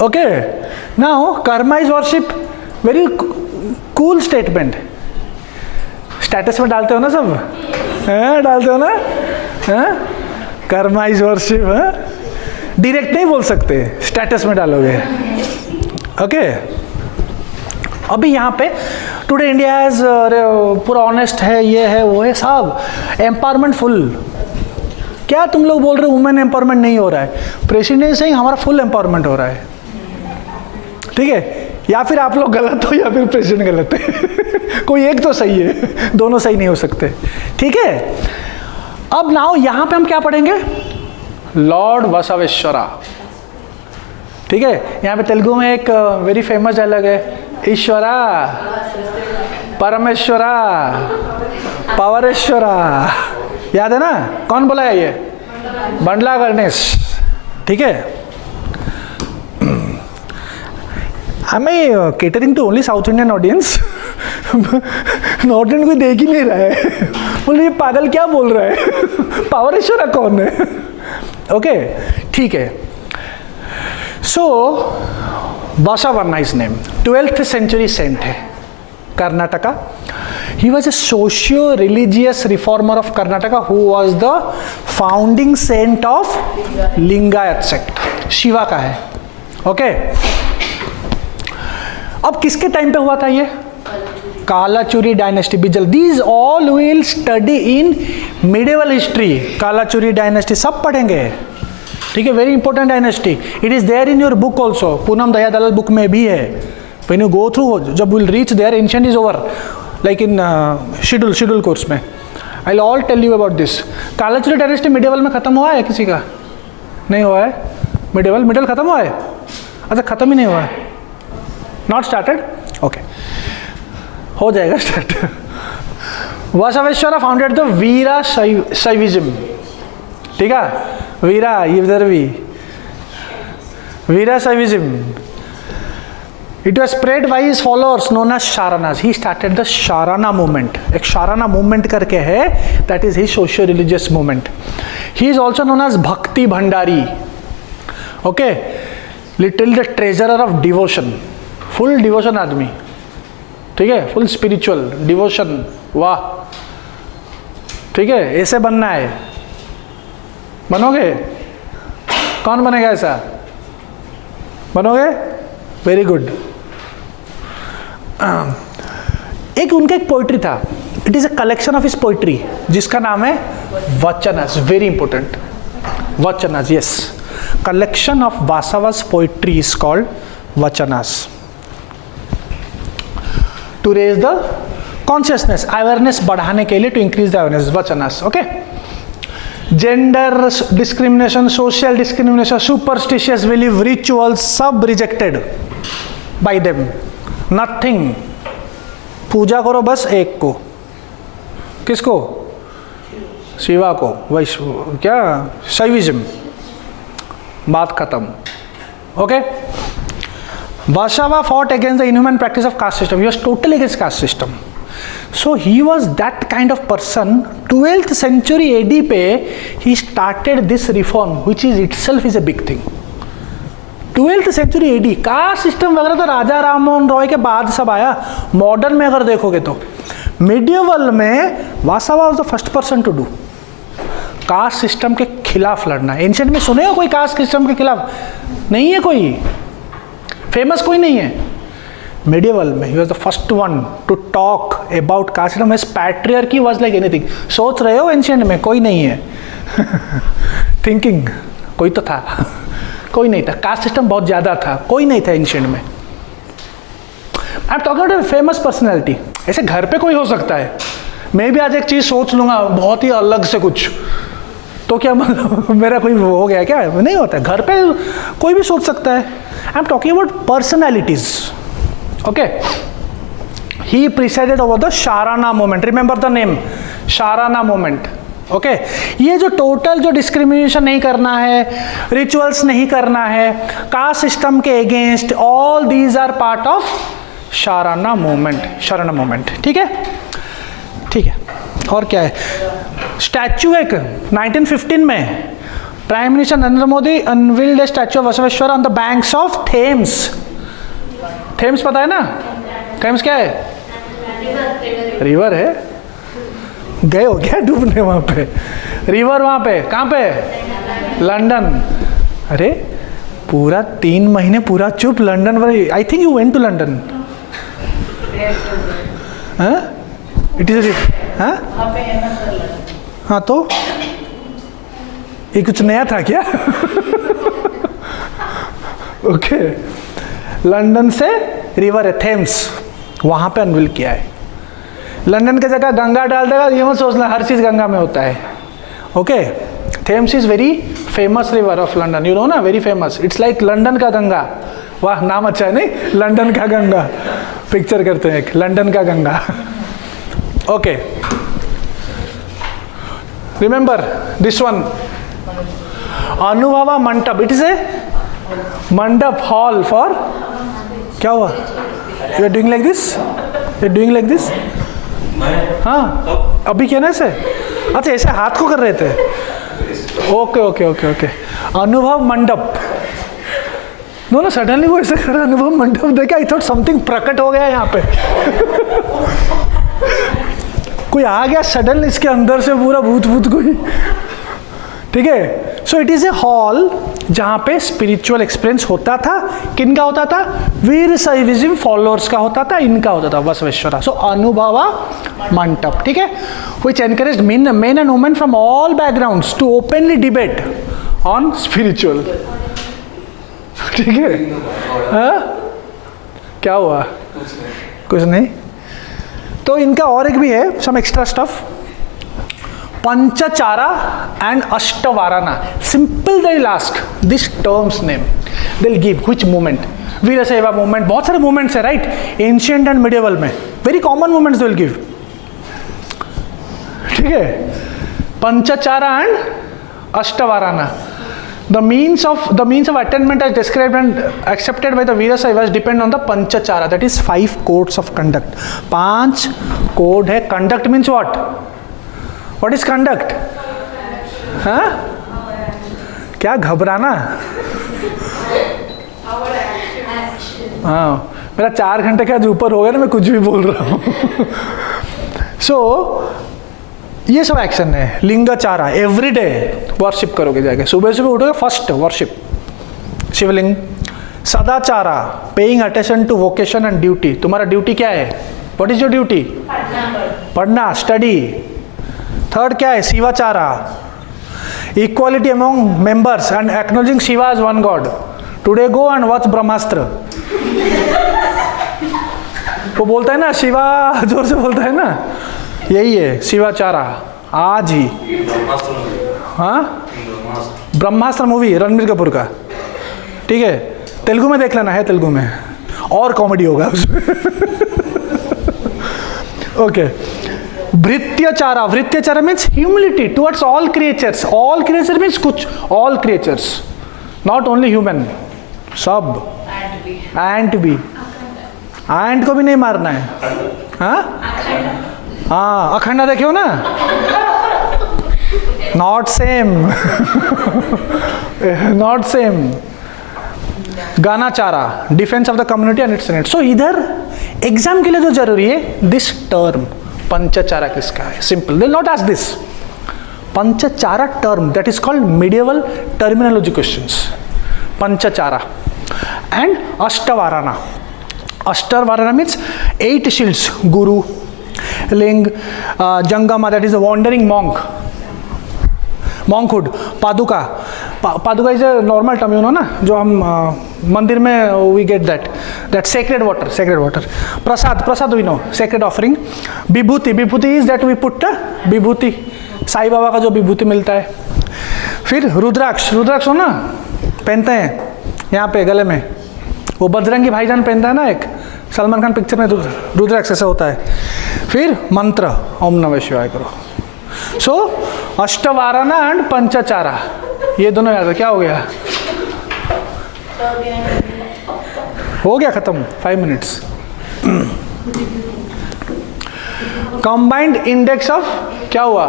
Okay, now Karma is worship, very cool statement. Status में डालते हो ना सब? डालते हो ना? Karma is worship. डायरेक्ट नहीं बोल सकते, स्टेटस में डालोगे. ओके, अभी यहाँ पे टुडे इंडिया हैज पूरा ऑनेस्ट है, ये है वो है, सब एम्पावरमेंट फुल. क्या तुम लोग बोल रहे हो वुमेन एम्पावरमेंट नहीं हो रहा है? प्रेसिडेंट से हमारा फुल एम्पावरमेंट हो रहा है, ठीक है. या फिर आप लोग गलत हो या फिर प्रेसिडेंट गलत है. कोई एक तो सही है, दोनों सही नहीं हो सकते, ठीक है. अब नाउ यहां पे हम क्या पढ़ेंगे? लॉर्ड बसवेश्वरा, ठीक है. यहाँ पे तेलुगु में एक वेरी फेमस डायलॉग है, ईश्वरा परमेश्वरा पवरेश्वरा. याद है ना? कौन बोला है ये? बंडला गणेश, ठीक है. I am catering to only south Indian audience. North Indian कोई देख ही नहीं रहा है. बोले ये पागल क्या बोल रहा है? पावरेश्वरा कौन है? ओके, ठीक है. So Vasavanna is name, 12th century saint है, Karnataka. He was a socio-religious reformer of Karnataka who was the founding saint of Lingayat sect. Shiva का है. ओके, अब किसके टाइम पे हुआ था ये? Kalachuri dynasty, Bijjala. These all will study in medieval history. Kalachuri dynasty सब पढ़ेंगे, ठीक है. Very important dynasty. It is there in your book also. Poonam Daya Dalal book में भी है. व्हेन यू गो थ्रू, जब will reach there, ancient is over, like in schedule course में. I will all tell you about this. Kalachuri dynasty medieval में खत्म हुआ है? किसी का नहीं हुआ है? मिडिवल खत्म हुआ है? अच्छा, खत्म ही नहीं हुआ है, नॉट स्टार्टेड. ओके, हो जाएगा स्टार्ट. बसवेश्वरा फाउंडेड द वीरा शैविज्म, ठीक है. वीरा, इधर भी वीरा Shaivism. It was spread by his followers known as Sharanas. He started the Sharana movement. एक Sharana movement करके है, that is his socio-religious movement. He is also known as Bhakti Bhandari. Okay, literally the treasurer of devotion. Full devotion आदमी, ठीक है. Full spiritual devotion, वाह, ठीक है. ऐसे बनना है, बनोगे? कौन बनेगा ऐसा? बनोगे? Very good. एक उनका एक पोइट्री था. It is a collection of his poetry जिसका नाम है vachanas. Very important, vachanas. Yes, collection of Vasava's poetry is called vachanas. To raise the consciousness, awareness बढ़ाने के लिए, to increase the awareness, vachanas. Okay. Gender discrimination, social discrimination, superstitious belief, rituals, सब rejected by them. Nothing. पूजा करो बस एक को. किसको? शिवा को. वैश्व क्या? शैविज्म. बात खत्म. Okay. Vasava fought against the inhuman practice of caste system. He was totally against caste system. So he was that kind of person. 12th century AD पे he started this reform, which is itself is a big thing. 12th century AD. Caste system वगैरह तो राजा राम मोहन रॉय के बाद सब आया। Modern में अगर देखोगे तो मिडियवल में Basava was the first person to do caste system के खिलाफ लड़ना। एंशिएंट में सुने हो कोई कास्ट सिस्टम के खिलाफ? नहीं है कोई, फेमस कोई नहीं है। मिडियवल में ही was the first one to talk about caste system. As patriarchy was like anything. सोच रहे हो एंशिएंट में कोई नहीं है। थिंकिंग कोई तो था, कोई नहीं था। कास्ट सिस्टम बहुत ज़्यादा था, कोई नहीं था एंशिएंट में। आई am talking about famous personality. ऐसे घर पे कोई हो सकता है, मैं भी आज एक चीज़ सोच लूँगा बहुत ही अलग से कुछ, तो क्या मतलब मेरा कोई हो गया क्या? नहीं होता है, घर पे कोई भी सोच सकता है। I am talking about personalities. Okay, he presided over the Sharana movement. Remember the name, Sharana movement. Okay, ये जो टोटल जो डिस्क्रिमिनेशन नहीं करना है, रिचुअल्स नहीं करना है, कास्ट सिस्टम के against, all these are part of Sharana movement. Sharana movement, ठीक है, ठीक है। और क्या है? स्टैचू एक 1915 में prime minister Narendra Modi unveiled statue of Basaveshwar on the banks of Thames. Thames पता है ना? थेम्स क्या है? रिवर है। गए हो क्या डूबने वहाँ पे? रिवर वहाँ पे, कहाँ पे? लंदन। अरे पूरा 3 महीने पूरा चुप London. I think you went to London. It is हाँ, तो ये कुछ नया था क्या? ओके, लंदन से रिवर है थेम्स, वहाँ पे अनवील किया है। लंदन की जगह गंगा डाल देगा, ये मत सोचना हर चीज़ गंगा में होता है। Okay, Thames is very famous river of London, you know ना, very famous. It's like London का गंगा। वाह, नाम अच्छा है नहीं? लंदन का गंगा। पिक्चर करते हैं एक, लंदन का Ganga. Okay, remember this one, Anubhava Mandapa. It is a mandap hall for, क्या हुआ? You are doing like this, you are doing like this. हाँ, अभी क्या ना ऐसे? अच्छा, ऐसे हाथ को कर रहे थे। ओके ओके ओके ओके, अनुभव मंडप। नो ना, सडनली वो ऐसे कर, अनुभव मंडप देखे, आई थॉट समथिंग प्रकट हो गया यहाँ पे। कोई आ गया सडन इसके अंदर से, पूरा भूत भूत कोई। ठीक है, so it is A hall जहाँ पे स्पिरिचुअल एक्सपीरियंस होता था। किन का होता था? वीर शैविज्म फॉलोअर्स का होता था, इनका होता था बसवेश्वरा। सो अनुभवा मंडप, ठीक है, which encouraged men and women from all backgrounds to openly debate on spiritual। ठीक है, हाँ, क्या हुआ? कुछ नहीं। तो इनका और एक भी है, some extra stuff, Panchachara and Ashtavarana. Simple they will ask this terms name, they will give which movement. Veerashaiva movement, बहुत सारे मूवमेंट्स है राइट, एंशिएंट एंड मिडिवल में, very common movements they will give. ठीक है, Panchachara and Ashtavarana. The means of attainment as described and accepted by the Veerasaivas depend on the Panchachara, that is 5 codes of conduct. 5 code है। Conduct means what? What is conduct? हाँ? क्या घबराना? हाँ, मेरा 4 घंटे का जो ऊपर हो गया ना, मैं कुछ भी बोल रहा हूँ। So ये सब एक्शन है। लिंगाचारा, एवरीडे वर्शिप करोगे जाके, सुबह सुबह उठोगे first worship Shivalinga. Sadachara, paying attention to vocation and duty. तुम्हारा ड्यूटी क्या है? What is your duty? पढ़ना, स्टडी। थर्ड क्या है? Shivachara, equality among members and acknowledging Shiva as one God. Today go and watch Brahmastra. वो बोलता है ना, शिवा जोर से बोलता है ना, यही है शिवाचारा। आज ही, हाँ, ब्रह्मास्त्र मूवी रणबीर कपूर का, ठीक है, तेलुगु में देख लेना, है तेलुगु में, और कॉमेडी होगा उसमें। Okay, Bhrityachara. Bhrityachara means humility towards all creatures. All creature means कुछ, all creatures, not only human, सब। एंट भी, एंट को भी नहीं मारना है। हाँ हाँ, अखंडा देखे हो ना? Not same, not same. Ganachara, defence of the community and its need. So इधर एग्जाम के लिए जो जरूरी है, दिस टर्म पंचचारा किसका है, simple, they not ask this. Panchachara term that is called medieval terminology questions, Panchachara and Ashtavarana. Ashtavarana means 8 shields, guru, linga, jangama that is a wandering monk, monkhood, paduka, paduka is a normal term, you know ना, जो हम मंदिर में we get that sacred water, sacred water. Prasad, prasad we know, sacred offering. Vibhuti, vibhuti is that we put vibhuti, Sai Baba का जो विभूति मिलता है। फिर रुद्राक्ष, रुद्राक्ष हो ना, पहनते हैं यहाँ पे गले में, वो बजरंगी भाईजान पहनता है ना, एक सलमान खान पिक्चर में रुद्राक्ष ऐसा होता है। फिर मंत्र, ओम नमः शिवाय करो। सो अष्टवाराना एंड पंचचारा, ये दोनों याद है। क्या हो गया, हो गया खत्म, 5 मिनट्स। कंबाइंड इंडेक्स ऑफ, क्या हुआ,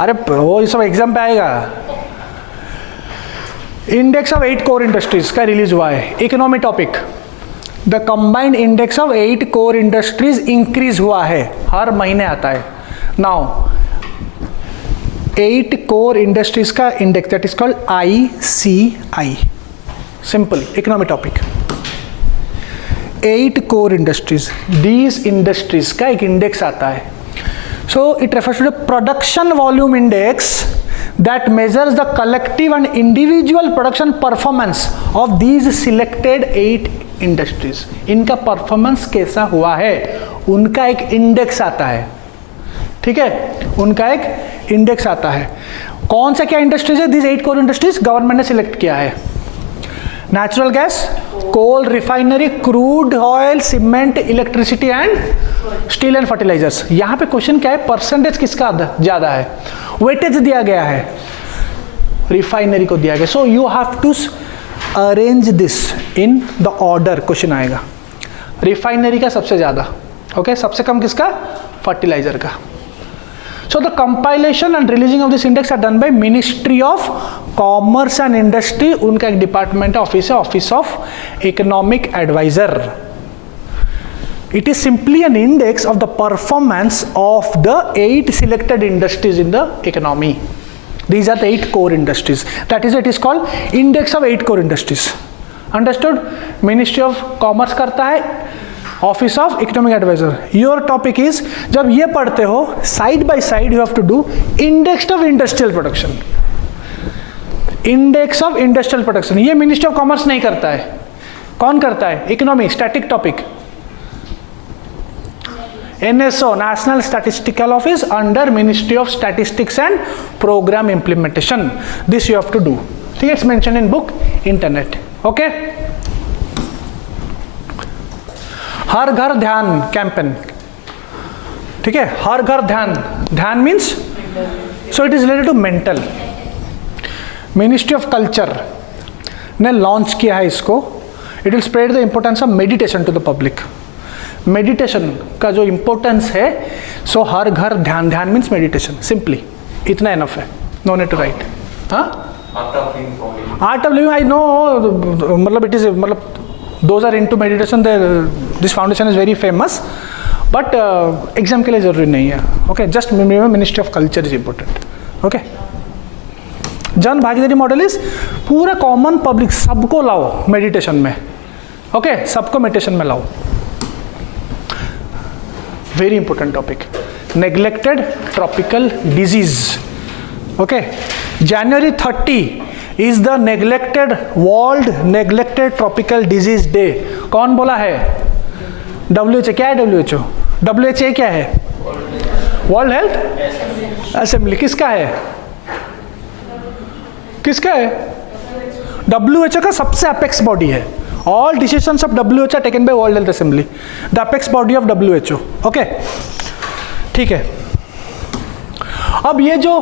अरे वो ये सब एग्जाम पे आएगा। इंडेक्स ऑफ 8 कोर इंडस्ट्रीज का रिलीज हुआ है, economy topic. The combined index of 8 core industries increase हुआ है, हर महीने आता है। नाउ 8 कोर इंडस्ट्रीज का index that is called ICI, simple economy topic. 8 core industries, these industries का एक इंडेक्स आता है। So it refers to the production volume index that measures the collective and individual production performance of these selected 8 industries। इनका performance कैसा हुआ है, उनका एक इंडेक्स आता है, ठीक है, उनका एक इंडेक्स आता है। कौन सा क्या इंडस्ट्रीज है, दिस 8 कोर इंडस्ट्रीज गवर्नमेंट ने सिलेक्ट किया है। Natural gas, coal, refinery, crude oil, cement, electricity and steel and fertilisers. यहाँ पे क्वेश्चन क्या है, परसेंटेज किसका ज्यादा है, वेटेज दिया गया है, रिफाइनरी को दिया गया। So you have to arrange this in the order, question आएगा। रिफाइनरी का सबसे ज्यादा, ओके, सबसे कम किसका, फर्टिलाइजर का। So the compilation and releasing of this index are done by ministry of commerce and industry, उनका एक डिपार्टमेंट ऑफिस है, office of economic adviser. It is simply an index of the performance of the 8 selected industries in the economy. These are the 8 core industries. That is, it is called index of 8 core industries. Understood? Ministry of Commerce करता है, Office of Economic Advisor. Your topic is, जब ये पढ़ते हो, side by side you have to do index of industrial production. Index of industrial production. ये Ministry of Commerce नहीं करता है, कौन करता है, Economy, static topic. NSO, National Statistical Office, under Ministry of Statistics and Program Implementation. This you have to do. ठीक है, it's mentioned in book, internet. Okay? हर घर ध्यान कैंपेन, ठीक है, हर घर ध्यान, ध्यान means, so it is related to mental. Ministry of culture ने लॉन्च किया है इसको। It will spread the importance of meditation to the public. Meditation का जो इंपॉर्टेंस है, सो हर घर ध्यान, ध्यान मीन्स मेडिटेशन, सिंपली इतना एनफ है, नो नीड टू राइट। हाँ, art of living I know, मतलब इट इज, मतलब those are into meditation, this foundation is very famous, but exam के लिए जरूरी नहीं है। Okay, just ministry of culture is important. Okay, जन भागीदारी मॉडल इज पूरा कॉमन पब्लिक, सबको लाओ मेडिटेशन में। ओके, सबको मेडिटेशन में लाओ, very important topic. Neglected tropical disease. Okay, January 30 is the neglected world neglected tropical disease day. कौन बोला है, WHO। क्या है WHO? WHO क्या है, वर्ल्ड हेल्थ असेंबली। किसका है, किसका है, WHO का सबसे अपेक्स बॉडी है। All decisions of WHO are taken by World Health Assembly, the apex body of WHO. Okay, ठीक है। अब ये जो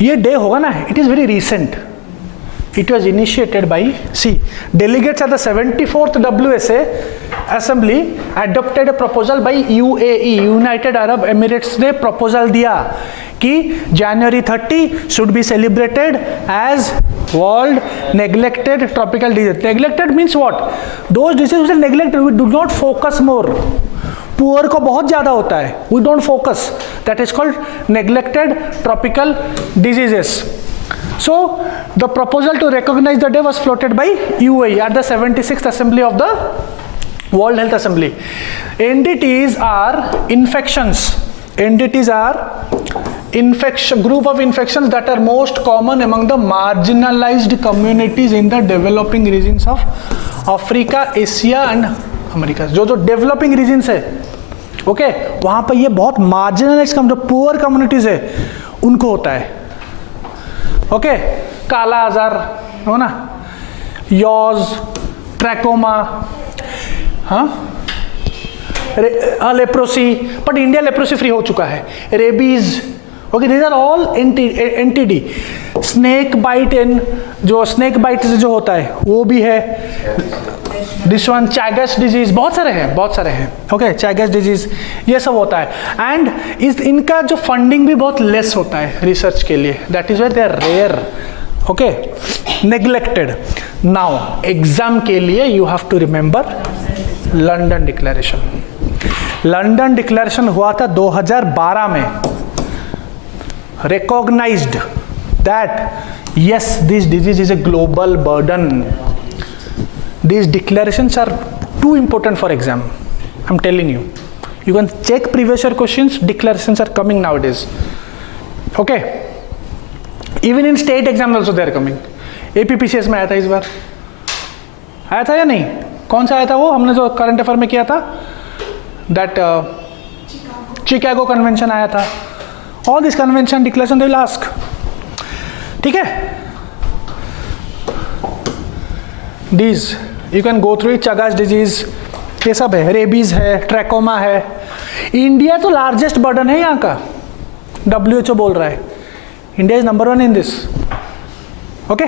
ये डे होगा ना, it is very recent. It was initiated by, see, delegates at the 74th WSA assembly adopted a proposal by UAE, United Arab Emirates ने proposal दिया कि जनवरी 30 should be celebrated as world neglected tropical disease. Neglected means what? Those disease neglected, we do not focus more. Poor को बहुत ज़्यादा होता है, we don't focus, that is called neglected tropical diseases. So the proposal to recognize the day was floated by UAE at the 76th Assembly of the World Health Assembly. NDTs are infections. NDTs are group of infections that are most common among the marginalized communities in the developing regions of Africa, Asia and America. जो developing regions है, okay, वहाँ पर ये बहुत marginalized जो poor communities है उनको होता है. ओके, काला आजार हो ना, यॉज, ट्रैकोमा, हाँ, leprosy, but India leprosy free हो चुका है. Rabies, okay, these are all NTD. Snake bite, जो स्नेक बाइट से जो होता है वो भी है. दिस वन चैगस डिजीज, बहुत सारे हैं. ओके, चैगस डिजीज ये सब होता है. एंड इनका जो फंडिंग भी बहुत लेस होता है रिसर्च के लिए, that is where they are rare. Okay, neglected. Now exam के लिए you have to remember London declaration. London declaration हुआ था 2012 में. Recognised that yes this disease is a global burden. These declarations are too important for exam. I'm telling you. You can check previous year questions. Declarations are coming nowadays. Okay. Even in state exams also they are coming. APPCS में आया था इस बार. आया था या नहीं? कौन सा आया था वो? हमने जो करंट अफेयर में किया था. That Chicago Convention आया था. All this convention declaration they will ask. ठीक है? These you can go through it. Chagas disease ये सब है, रेबीज है, ट्रैकोमा है. इंडिया तो लार्जेस्ट बर्डन है यहाँ का, WHO बोल रहा है. India is number 1 in this. Okay,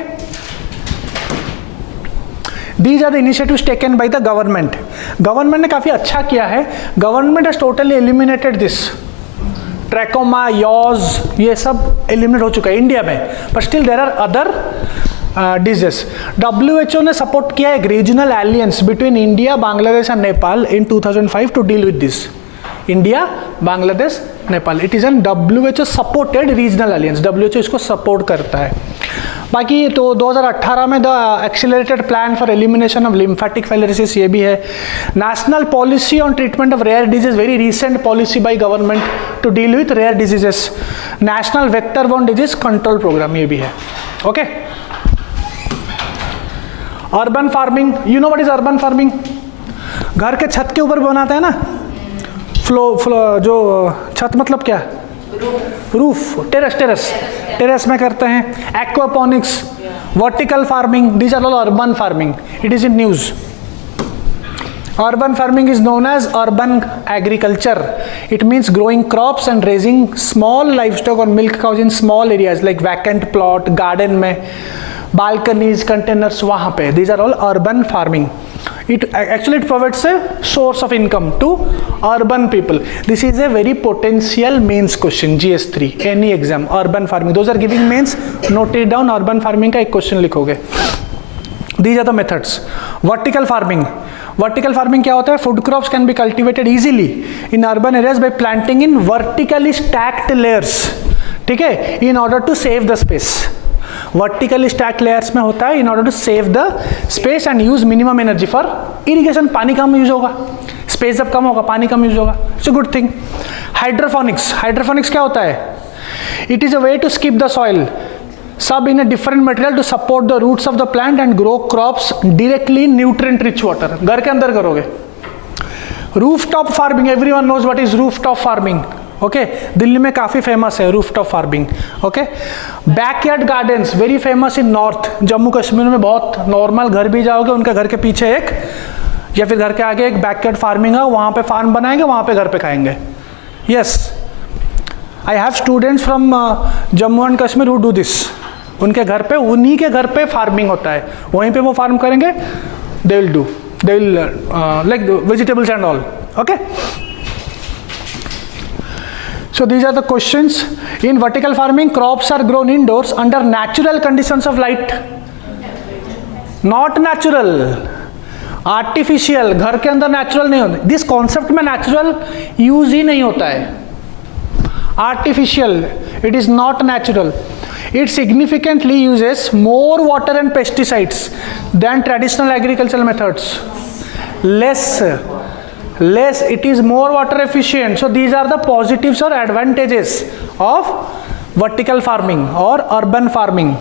these are the initiatives taken by the government. Government ने काफी अच्छा किया है. Government has totally eliminated this trachoma, yaws, ये सब एलिमिनेट हो चुका है इंडिया में. But still there are other disease. WHO ने सपोर्ट किया एक regional alliance between India, Bangladesh and Nepal in 2005 to deal with this. India, Bangladesh, Nepal. It is N WHO supported regional alliance. WHO इसको सपोर्ट करता है. बाकी तो 2018 में the accelerated plan for elimination of lymphatic filariasis ये भी है. National policy on treatment of rare disease, very recent policy by government to deal with rare diseases. National vector borne disease control programme ये भी है. Okay, urban farming. You know what is urban farming? घर के छत के ऊपर बनाते हैं ना, फ्लो जो छत मतलब क्या? रूफ. टेरेस में करते हैं. Aquaponics, vertical farming, these are all urban farming. It is in news. Urban farming is known as urban agriculture. It means growing crops and raising small livestock or milk cows in small areas like vacant plot, garden में, balconies, containers वहाँ पे. These are all urban farming. It provides a source of income to urban people. This is a very potential mains question, GS3, any exam. Urban farming. Those are giving mains. Note it down. Urban farming का एक question लिखोगे. These are the methods. Vertical farming. Vertical farming क्या होता है? Food crops can be cultivated easily in urban areas by planting in vertically stacked layers. ठीक है, in order to save the space. Vertically stacked layers में होता है in order to save the space and use minimum energy for irrigation. पानी कम use होगा, space जब कम होगा पानी कम यूज होगा. It's a good thing. Hydroponics क्या होता है? It is a way to skip the soil sub in a different material to support the roots of the plant and grow crops directly in nutrient rich water. घर के अंदर करोगे. Rooftop farming, everyone knows what is rooftop farming. Okay, Delhi में काफी famous है rooftop farming. Okay, backyard gardens very famous in north. Jammu Kashmir में बहुत normal, घर भी जाओगे उनके घर के पीछे एक या फिर घर के आगे एक बैकयार्ड फार्मिंग है, वहाँ पे फार्म बनाएंगे, वहाँ पे घर पे खाएंगे. Yes, I have students from Jammu and Kashmir who do this. उनके घर पे, उन्हीं के घर पे फार्मिंग होता है, वहीं पे वो फार्म करेंगे. They will do. they will like the vegetables and all. Okay, so these are the questions. In vertical farming, crops are grown indoors under natural conditions of light. Not natural, artificial. घर के अंदर natural नहीं होता. This concept में natural use ही नहीं होता है. Artificial, it is not natural. It significantly uses more water and pesticides than traditional agricultural methods. Less, it is more water efficient. So these are the positives or advantages of vertical farming or urban farming.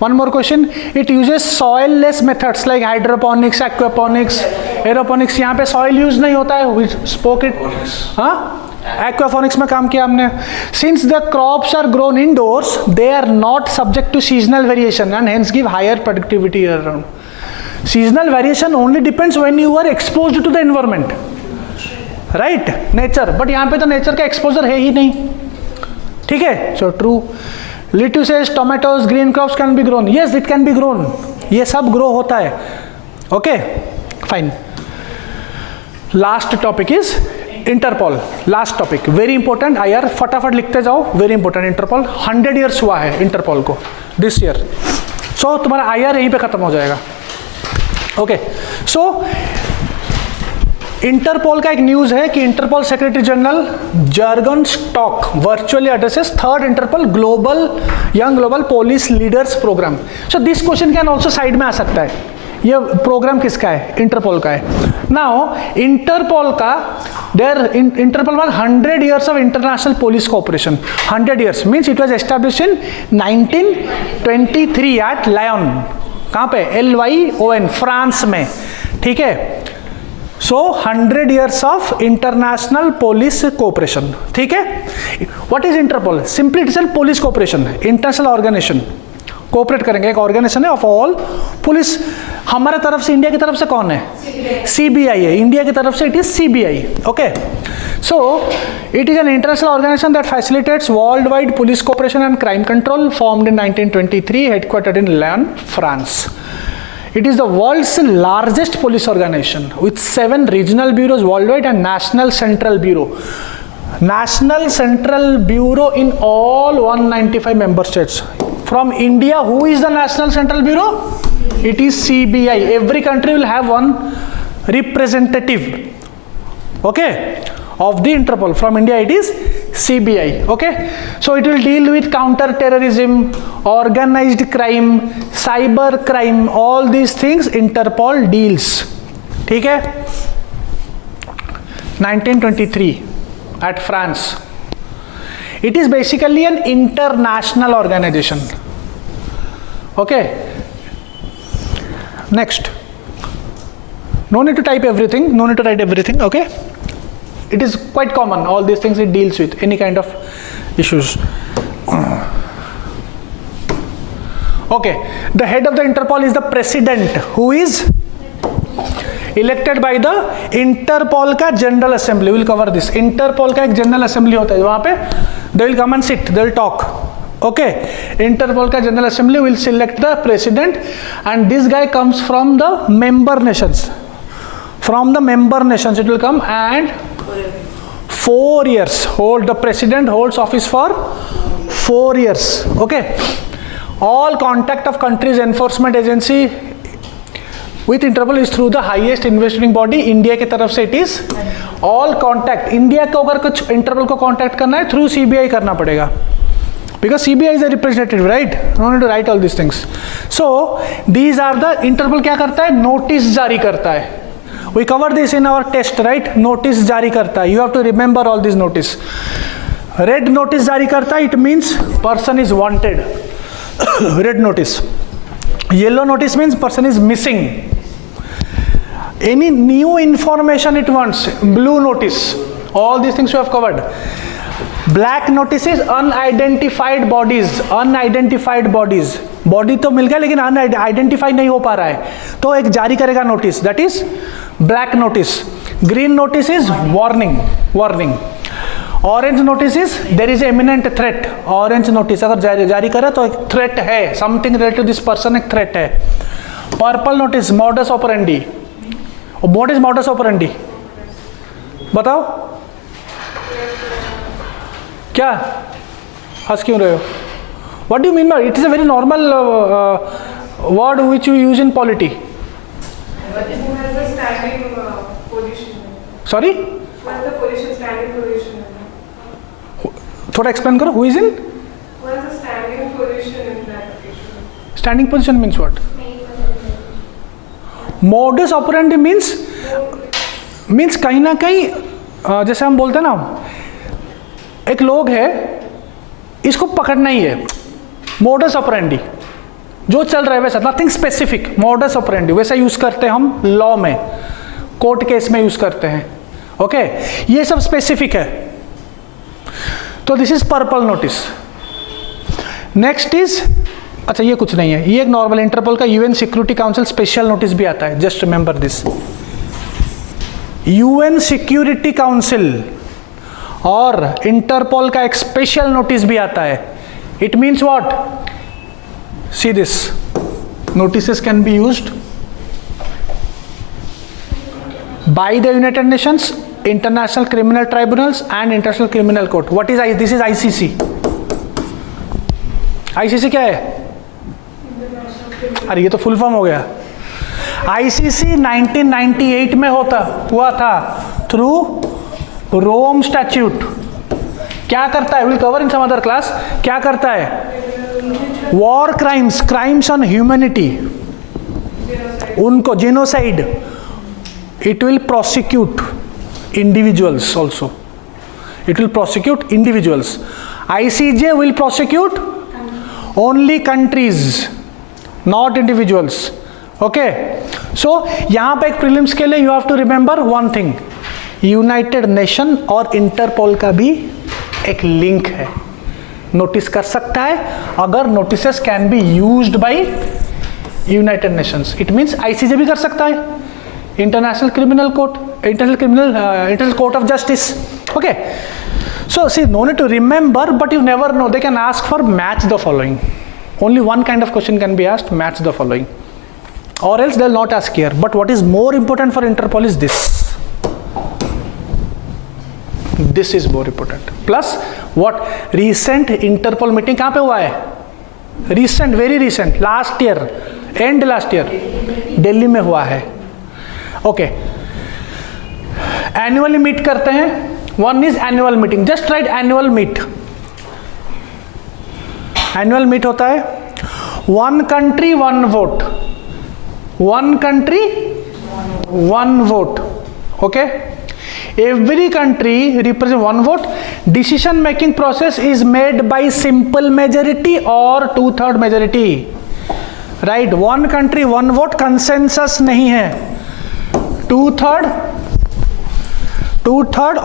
One more question. It uses soil-less methods like hydroponics, aquaponics, aeroponics. यहाँ पे soil use नहीं होता है. We spoke it. हाँ? Aquaponics में काम किया हमने. Since the crops are grown indoors, they are not subject to seasonal variation and hence give higher productivity year round. Seasonal variation only depends when you are exposed to the environment, right? Nature. But यहाँ पे तो nature का exposure है ही नहीं. ठीक है? So true. Lettuces, tomatoes, green crops can be grown. Yes, it can be grown. ये सब grow होता है. Okay, fine. Last topic is Interpol. Last topic, very important. IR फटाफट लिखते जाओ. Very important. Interpol 100 years हुआ है Interpol को this year. So तुम्हारा IR यहीं पे खत्म हो जाएगा. Okay. So इंटरपोल का एक न्यूज है कि Interpol secretary general Jurgen Stock virtually addresses third Interpol global young global police leaders programme. So this question can also side में आ सकता है. ये प्रोग्राम किसका है? इंटरपोल का है. नाउ इंटरपोल का Interpol was 100 years of international police cooperation. 100 years means it was established in 1923 at Lyon. कहाँ पे? LYON, फ्रांस में. ठीक है. So 100 years of international police cooperation. ठीक है. What is Interpol? Simply it is a police cooperation, international organization. Cooperate करेंगे. एक organisation है ऑफ ऑल पुलिस. हमारे तरफ से, इंडिया की तरफ से कौन है? CBI है. इंडिया की तरफ से it is CBI. Okay. So it is an international organisation that facilitates world wide police cooperation and crime control. Formed in 1923, headquartered in Lyon, France. It is the world's largest police organization with 7 regional bureaus worldwide and national central bureau. National central bureau in all 195 member states. From India, who is the national central bureau? It is CBI. Every country will have one representative. Okay, of the Interpol. From India, it is CBI. Okay, so it will deal with counter-terrorism, organized crime, cyber crime, all these things Interpol deals. ठीक है? 1923 at France. It is basically an international organization. Okay. Next. No need to type everything. No need to write everything. Okay. It is quite common. All these things it deals with any kind of issues. Okay. The head of the Interpol is the president, who is elected by the Interpol का General Assembly. We will cover this. Interpol का एक General Assembly होता है. वहाँ पे they will come and sit. They will talk. Okay. Interpol का General Assembly will select the president, and this guy comes from the member nations. From the member nations, it will come and 4 years. The president holds office for 4 years. Okay. All contact of country's enforcement agency with Interpol is through the highest investigating body. India की तरफ से it is all contact. India को अगर कुछ Interpol को contact करना है through CBI करना पड़ेगा. Because CBI is a representative, right? No need to write all these things. So these are the Interpol क्या करता है? Notice जारी करता है. We covered this in our test, right? Notice जारी करता है. You have to remember all these notice. Red notice जारी करता है. It means person is wanted. Red notice. Yellow notice means person is missing. Any new information it wants. Blue notice. All these things we have covered. Black notice is unidentified bodies. Unidentified bodies. Body तो मिल गया लेकिन unidentified नहीं हो पा रहा है, तो एक जारी करेगा notice. That is black notice. Green notice is warning. Warning. Orange notice is there is imminent threat. Orange notice अगर जारी करे तो एक threat है. Something related to this person एक threat है. Purple notice modus operandi. What is modus operandi? बताओ क्या, हंस क्यों रहे हो? What do you mean by it? Is a very normal word which you use in polity. Sorry, थोड़ा explain करो. Who is in standing position means what? Modus operandi means कहीं ना कहीं जैसे हम बोलते हैं ना, एक लोग है, इसको पकड़ना ही है. मॉडस ऑपरेंडी जो चल रहा है वैसा, नथिंग स्पेसिफिक. मॉडस ऑपरेंडी वैसा यूज करते हैं हम लॉ में, कोर्ट केस में यूज करते हैं. ओके, ये सब स्पेसिफिक है. तो this is purple notice. Next is, अच्छा ये कुछ नहीं है, ये एक नॉर्मल इंटरपोल का UN security council special notice भी आता है. Just remember this. UN security council और इंटरपोल का एक स्पेशल नोटिस भी आता है. It means what? See this, notices can be used by the United Nations, International Criminal Tribunals and International Criminal Court. What is this? Is ICC. ICC क्या है? अरे ये तो फुल फॉर्म हो गया. ICC 1998 में हुआ था थ्रू रोम स्टैट्यूट. क्या करता है? Will cover in some other class. क्या करता है? War crimes, crimes on humanity, उनको genocide, it will prosecute individuals also. It will prosecute individuals. ICJ will prosecute only countries, not individuals. Okay, so यहाँ पे एक प्रीलिम्स के लिए you have to remember one thing. United nation और interpole का भी एक लिंक है. नोटिस कर सकता है अगर notices can be used by United Nations. It means ICJ भी कर सकता है, international criminal court, international court of justice. Okay, so see, no need to remember, but you never know. They can ask for match the following. Only one kind of question can be asked, match the following, or else they'll not ask here. But what is more important for Interpol is this. This is more important. Plus what? Recent Interpol meeting कहाँ पे हुआ है? Recent, very recent, last year, end last year, Delhi में हुआ है. Okay. Annually meet करते हैं. One is annual meeting. Just write annual meet. Annual meet होता है. One country, one vote. One country, one vote. Okay. Every country represents one vote. Decision making process is made by simple majority or 2/3 majority. Right. One country, one vote. Consensus नहीं है. 2/3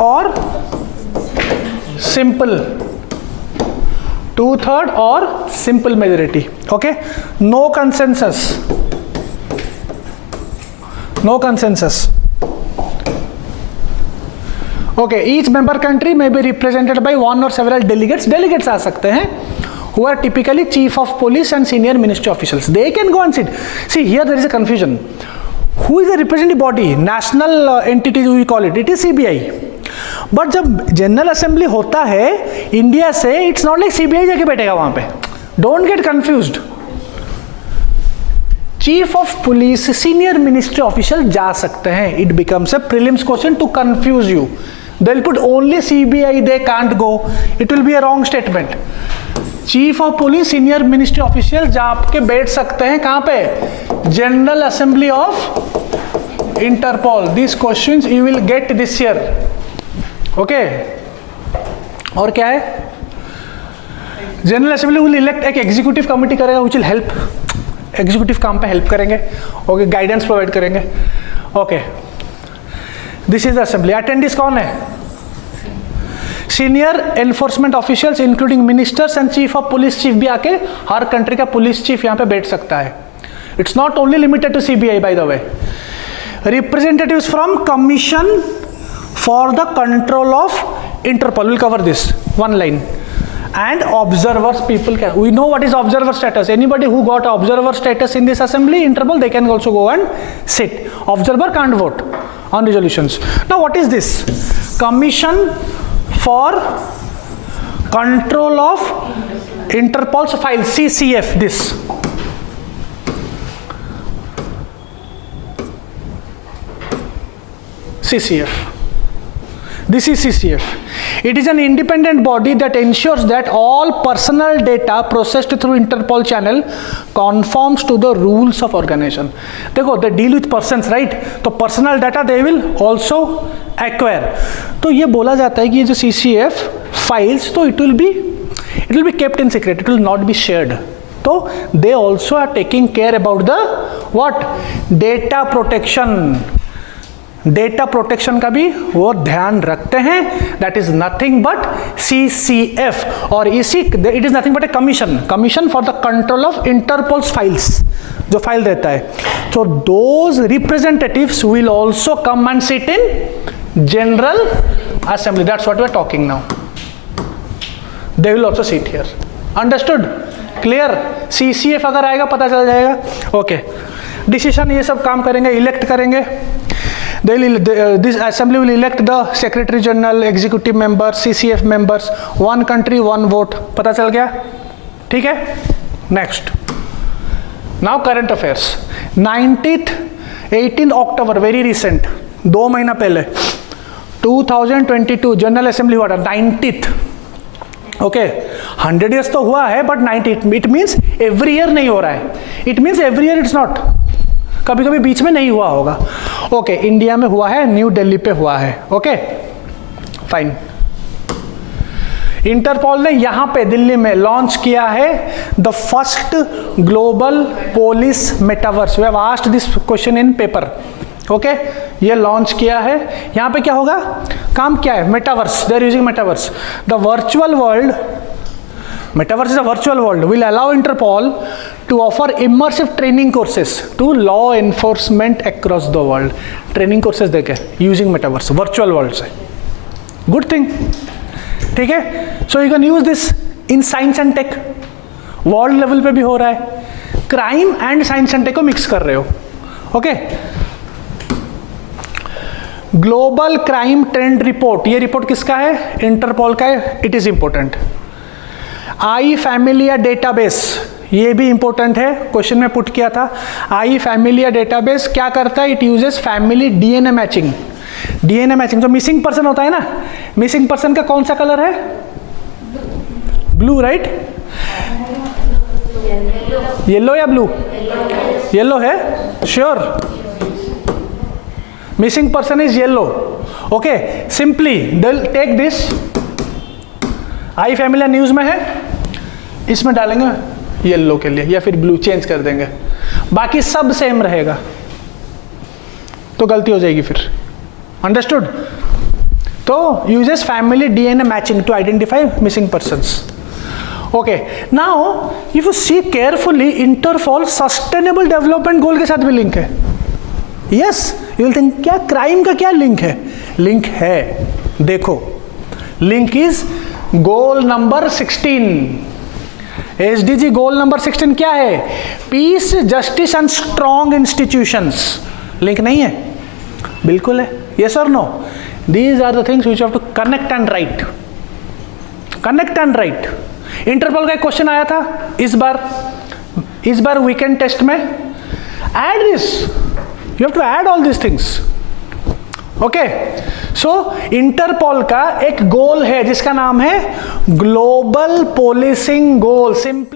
और simple, 2/3 और simple majority. Okay, no consensus, no consensus. Okay, each member country may be represented by one or several delegates. Delegates आ सकते हैं who are typically chief of police and senior ministry officials. They can go and sit. See, here there is a confusion. Who is the representative body? National entity we call it. It is CBI. But जब general assembly होता है India से, it's not like CBI जाके बैठेगा वहां पे. Don't get confused. Chief of police, senior ministry official जा सकते हैं. It becomes a prelims question to confuse you. They will put only CBI, they can't go. It will be a wrong statement. Chief of police, senior ministry official जाके बैठ सकते हैं कहां पे? General assembly of Interpol. This questions you will get this year. Okay, और क्या है? General assembly will elect एक एग्जीक्यूटिव कमिटी करेगा व्हिच विल हेल्प. एग्जीक्यूटिव काम पे हेल्प करेंगे. ओके, गाइडेंस प्रोवाइड करेंगे. Okay, this is the assembly. Attendance कौन है? Senior enforcement officials including ministers and chief of police. Chief भी आके, हर कंट्री का पुलिस चीफ यहाँ पे बैठ सकता है. It's not only limited to CBI by the way. Representatives from commission for the control of Interpol, will cover this, one line. and observers people can, we know what is observer status. Anybody who got observer status in this assembly, Interpol, they can also go and sit. Observer can't vote on resolutions. Now what is this? Commission for Control of Interpol's Files, CCF. This CCF. This is CCF. It is an independent body that ensures that all personal data processed through Interpol channel conforms to the rules of organization. देखो, they deal with persons, right? तो personal data they will also acquire. तो ये बोला जाता है कि ये जो CCF files, तो it will be kept in secret. It will not be shared. तो they also are taking care about the what? Data protection. Data protection का भी वो ध्यान रखते हैं. That is nothing but CCF. और इसी it is nothing but a commission for the control of Interpol's files, जो फाइल देता है. So those representatives will also come and sit in general assembly. That's what we are talking now. They will also sit here. Understood? Clear? CCF अगर आएगा पता चल जाएगा. Okay, decision ये सब काम करेंगे, इलेक्ट करेंगे. This assembly will elect the secretary general, executive members, CCF members, one country, one vote. पता चल गया? ठीक है? Next. Now current affairs. 18th October, very recent. 2 महीना पहले. 2022 जनरल असेंबली हुआ था. 90th. ओके, 100 years तो हुआ है, but 90 it means every year नहीं हो रहा है. It means every year it's not. कभी कभी बीच में नहीं हुआ होगा. ओके, इंडिया में हुआ है, न्यू दिल्ली पे हुआ है. Okay, fine. इंटरपोल ने यहां पे दिल्ली में लॉन्च किया है the first global police metaverse. We have asked this question in paper. Okay, ये लॉन्च किया है. यहां पे क्या होगा? काम क्या है? Metaverse. They are using metaverse. The virtual world, metaverse is a virtual world, will allow Interpol to offer immersive training courses to law enforcement across the world. Training courses देके using metaverse, virtual world से. Good thing. ठीक है? So you can use this in science and tech. World level पे भी हो रहा है. Crime and science and tech को mix कर रहे हो. Okay? Global crime trend report. ये रिपोर्ट किसका है? इंटरपोल का है. It is important. I Familia database, ये भी इंपॉर्टेंट है, क्वेश्चन में पुट किया था. आई फैमिलिया डेटाबेस क्या करता है? It uses family DNA matching. DNA matching, जो मिसिंग पर्सन होता है ना, मिसिंग पर्सन का कौन सा कलर है? Blue, right? येलो या ब्लू? येलो है, sure. Missing person is yellow. Okay, simply take this. I Familia news में है, इसमें डालेंगे येलो के लिए, या फिर ब्लू चेंज कर देंगे. बाकी सब सेम रहेगा, तो गलती हो जाएगी फिर. अंडरस्टूड? तो uses family DNA matching to identify missing persons. Okay, now if you see carefully, Interpol sustainable development goal के साथ भी लिंक है. यस, यू विल थिंक क्या क्राइम का क्या लिंक है? लिंक है. देखो, link is goal number 16. SDG goal number 16 क्या है? Peace, justice and strong institutions. Link नहीं है? बिल्कुल है. यस और no? These are the things which you have to connect and write. Connect and write. Interpol का एक क्वेश्चन आया था इस बार वीकेंड टेस्ट में. Add this, you have to add all this things. Okay, so Interpol का एक गोल है जिसका नाम है ग्लोबल पोलिसिंग गोल. सिंपली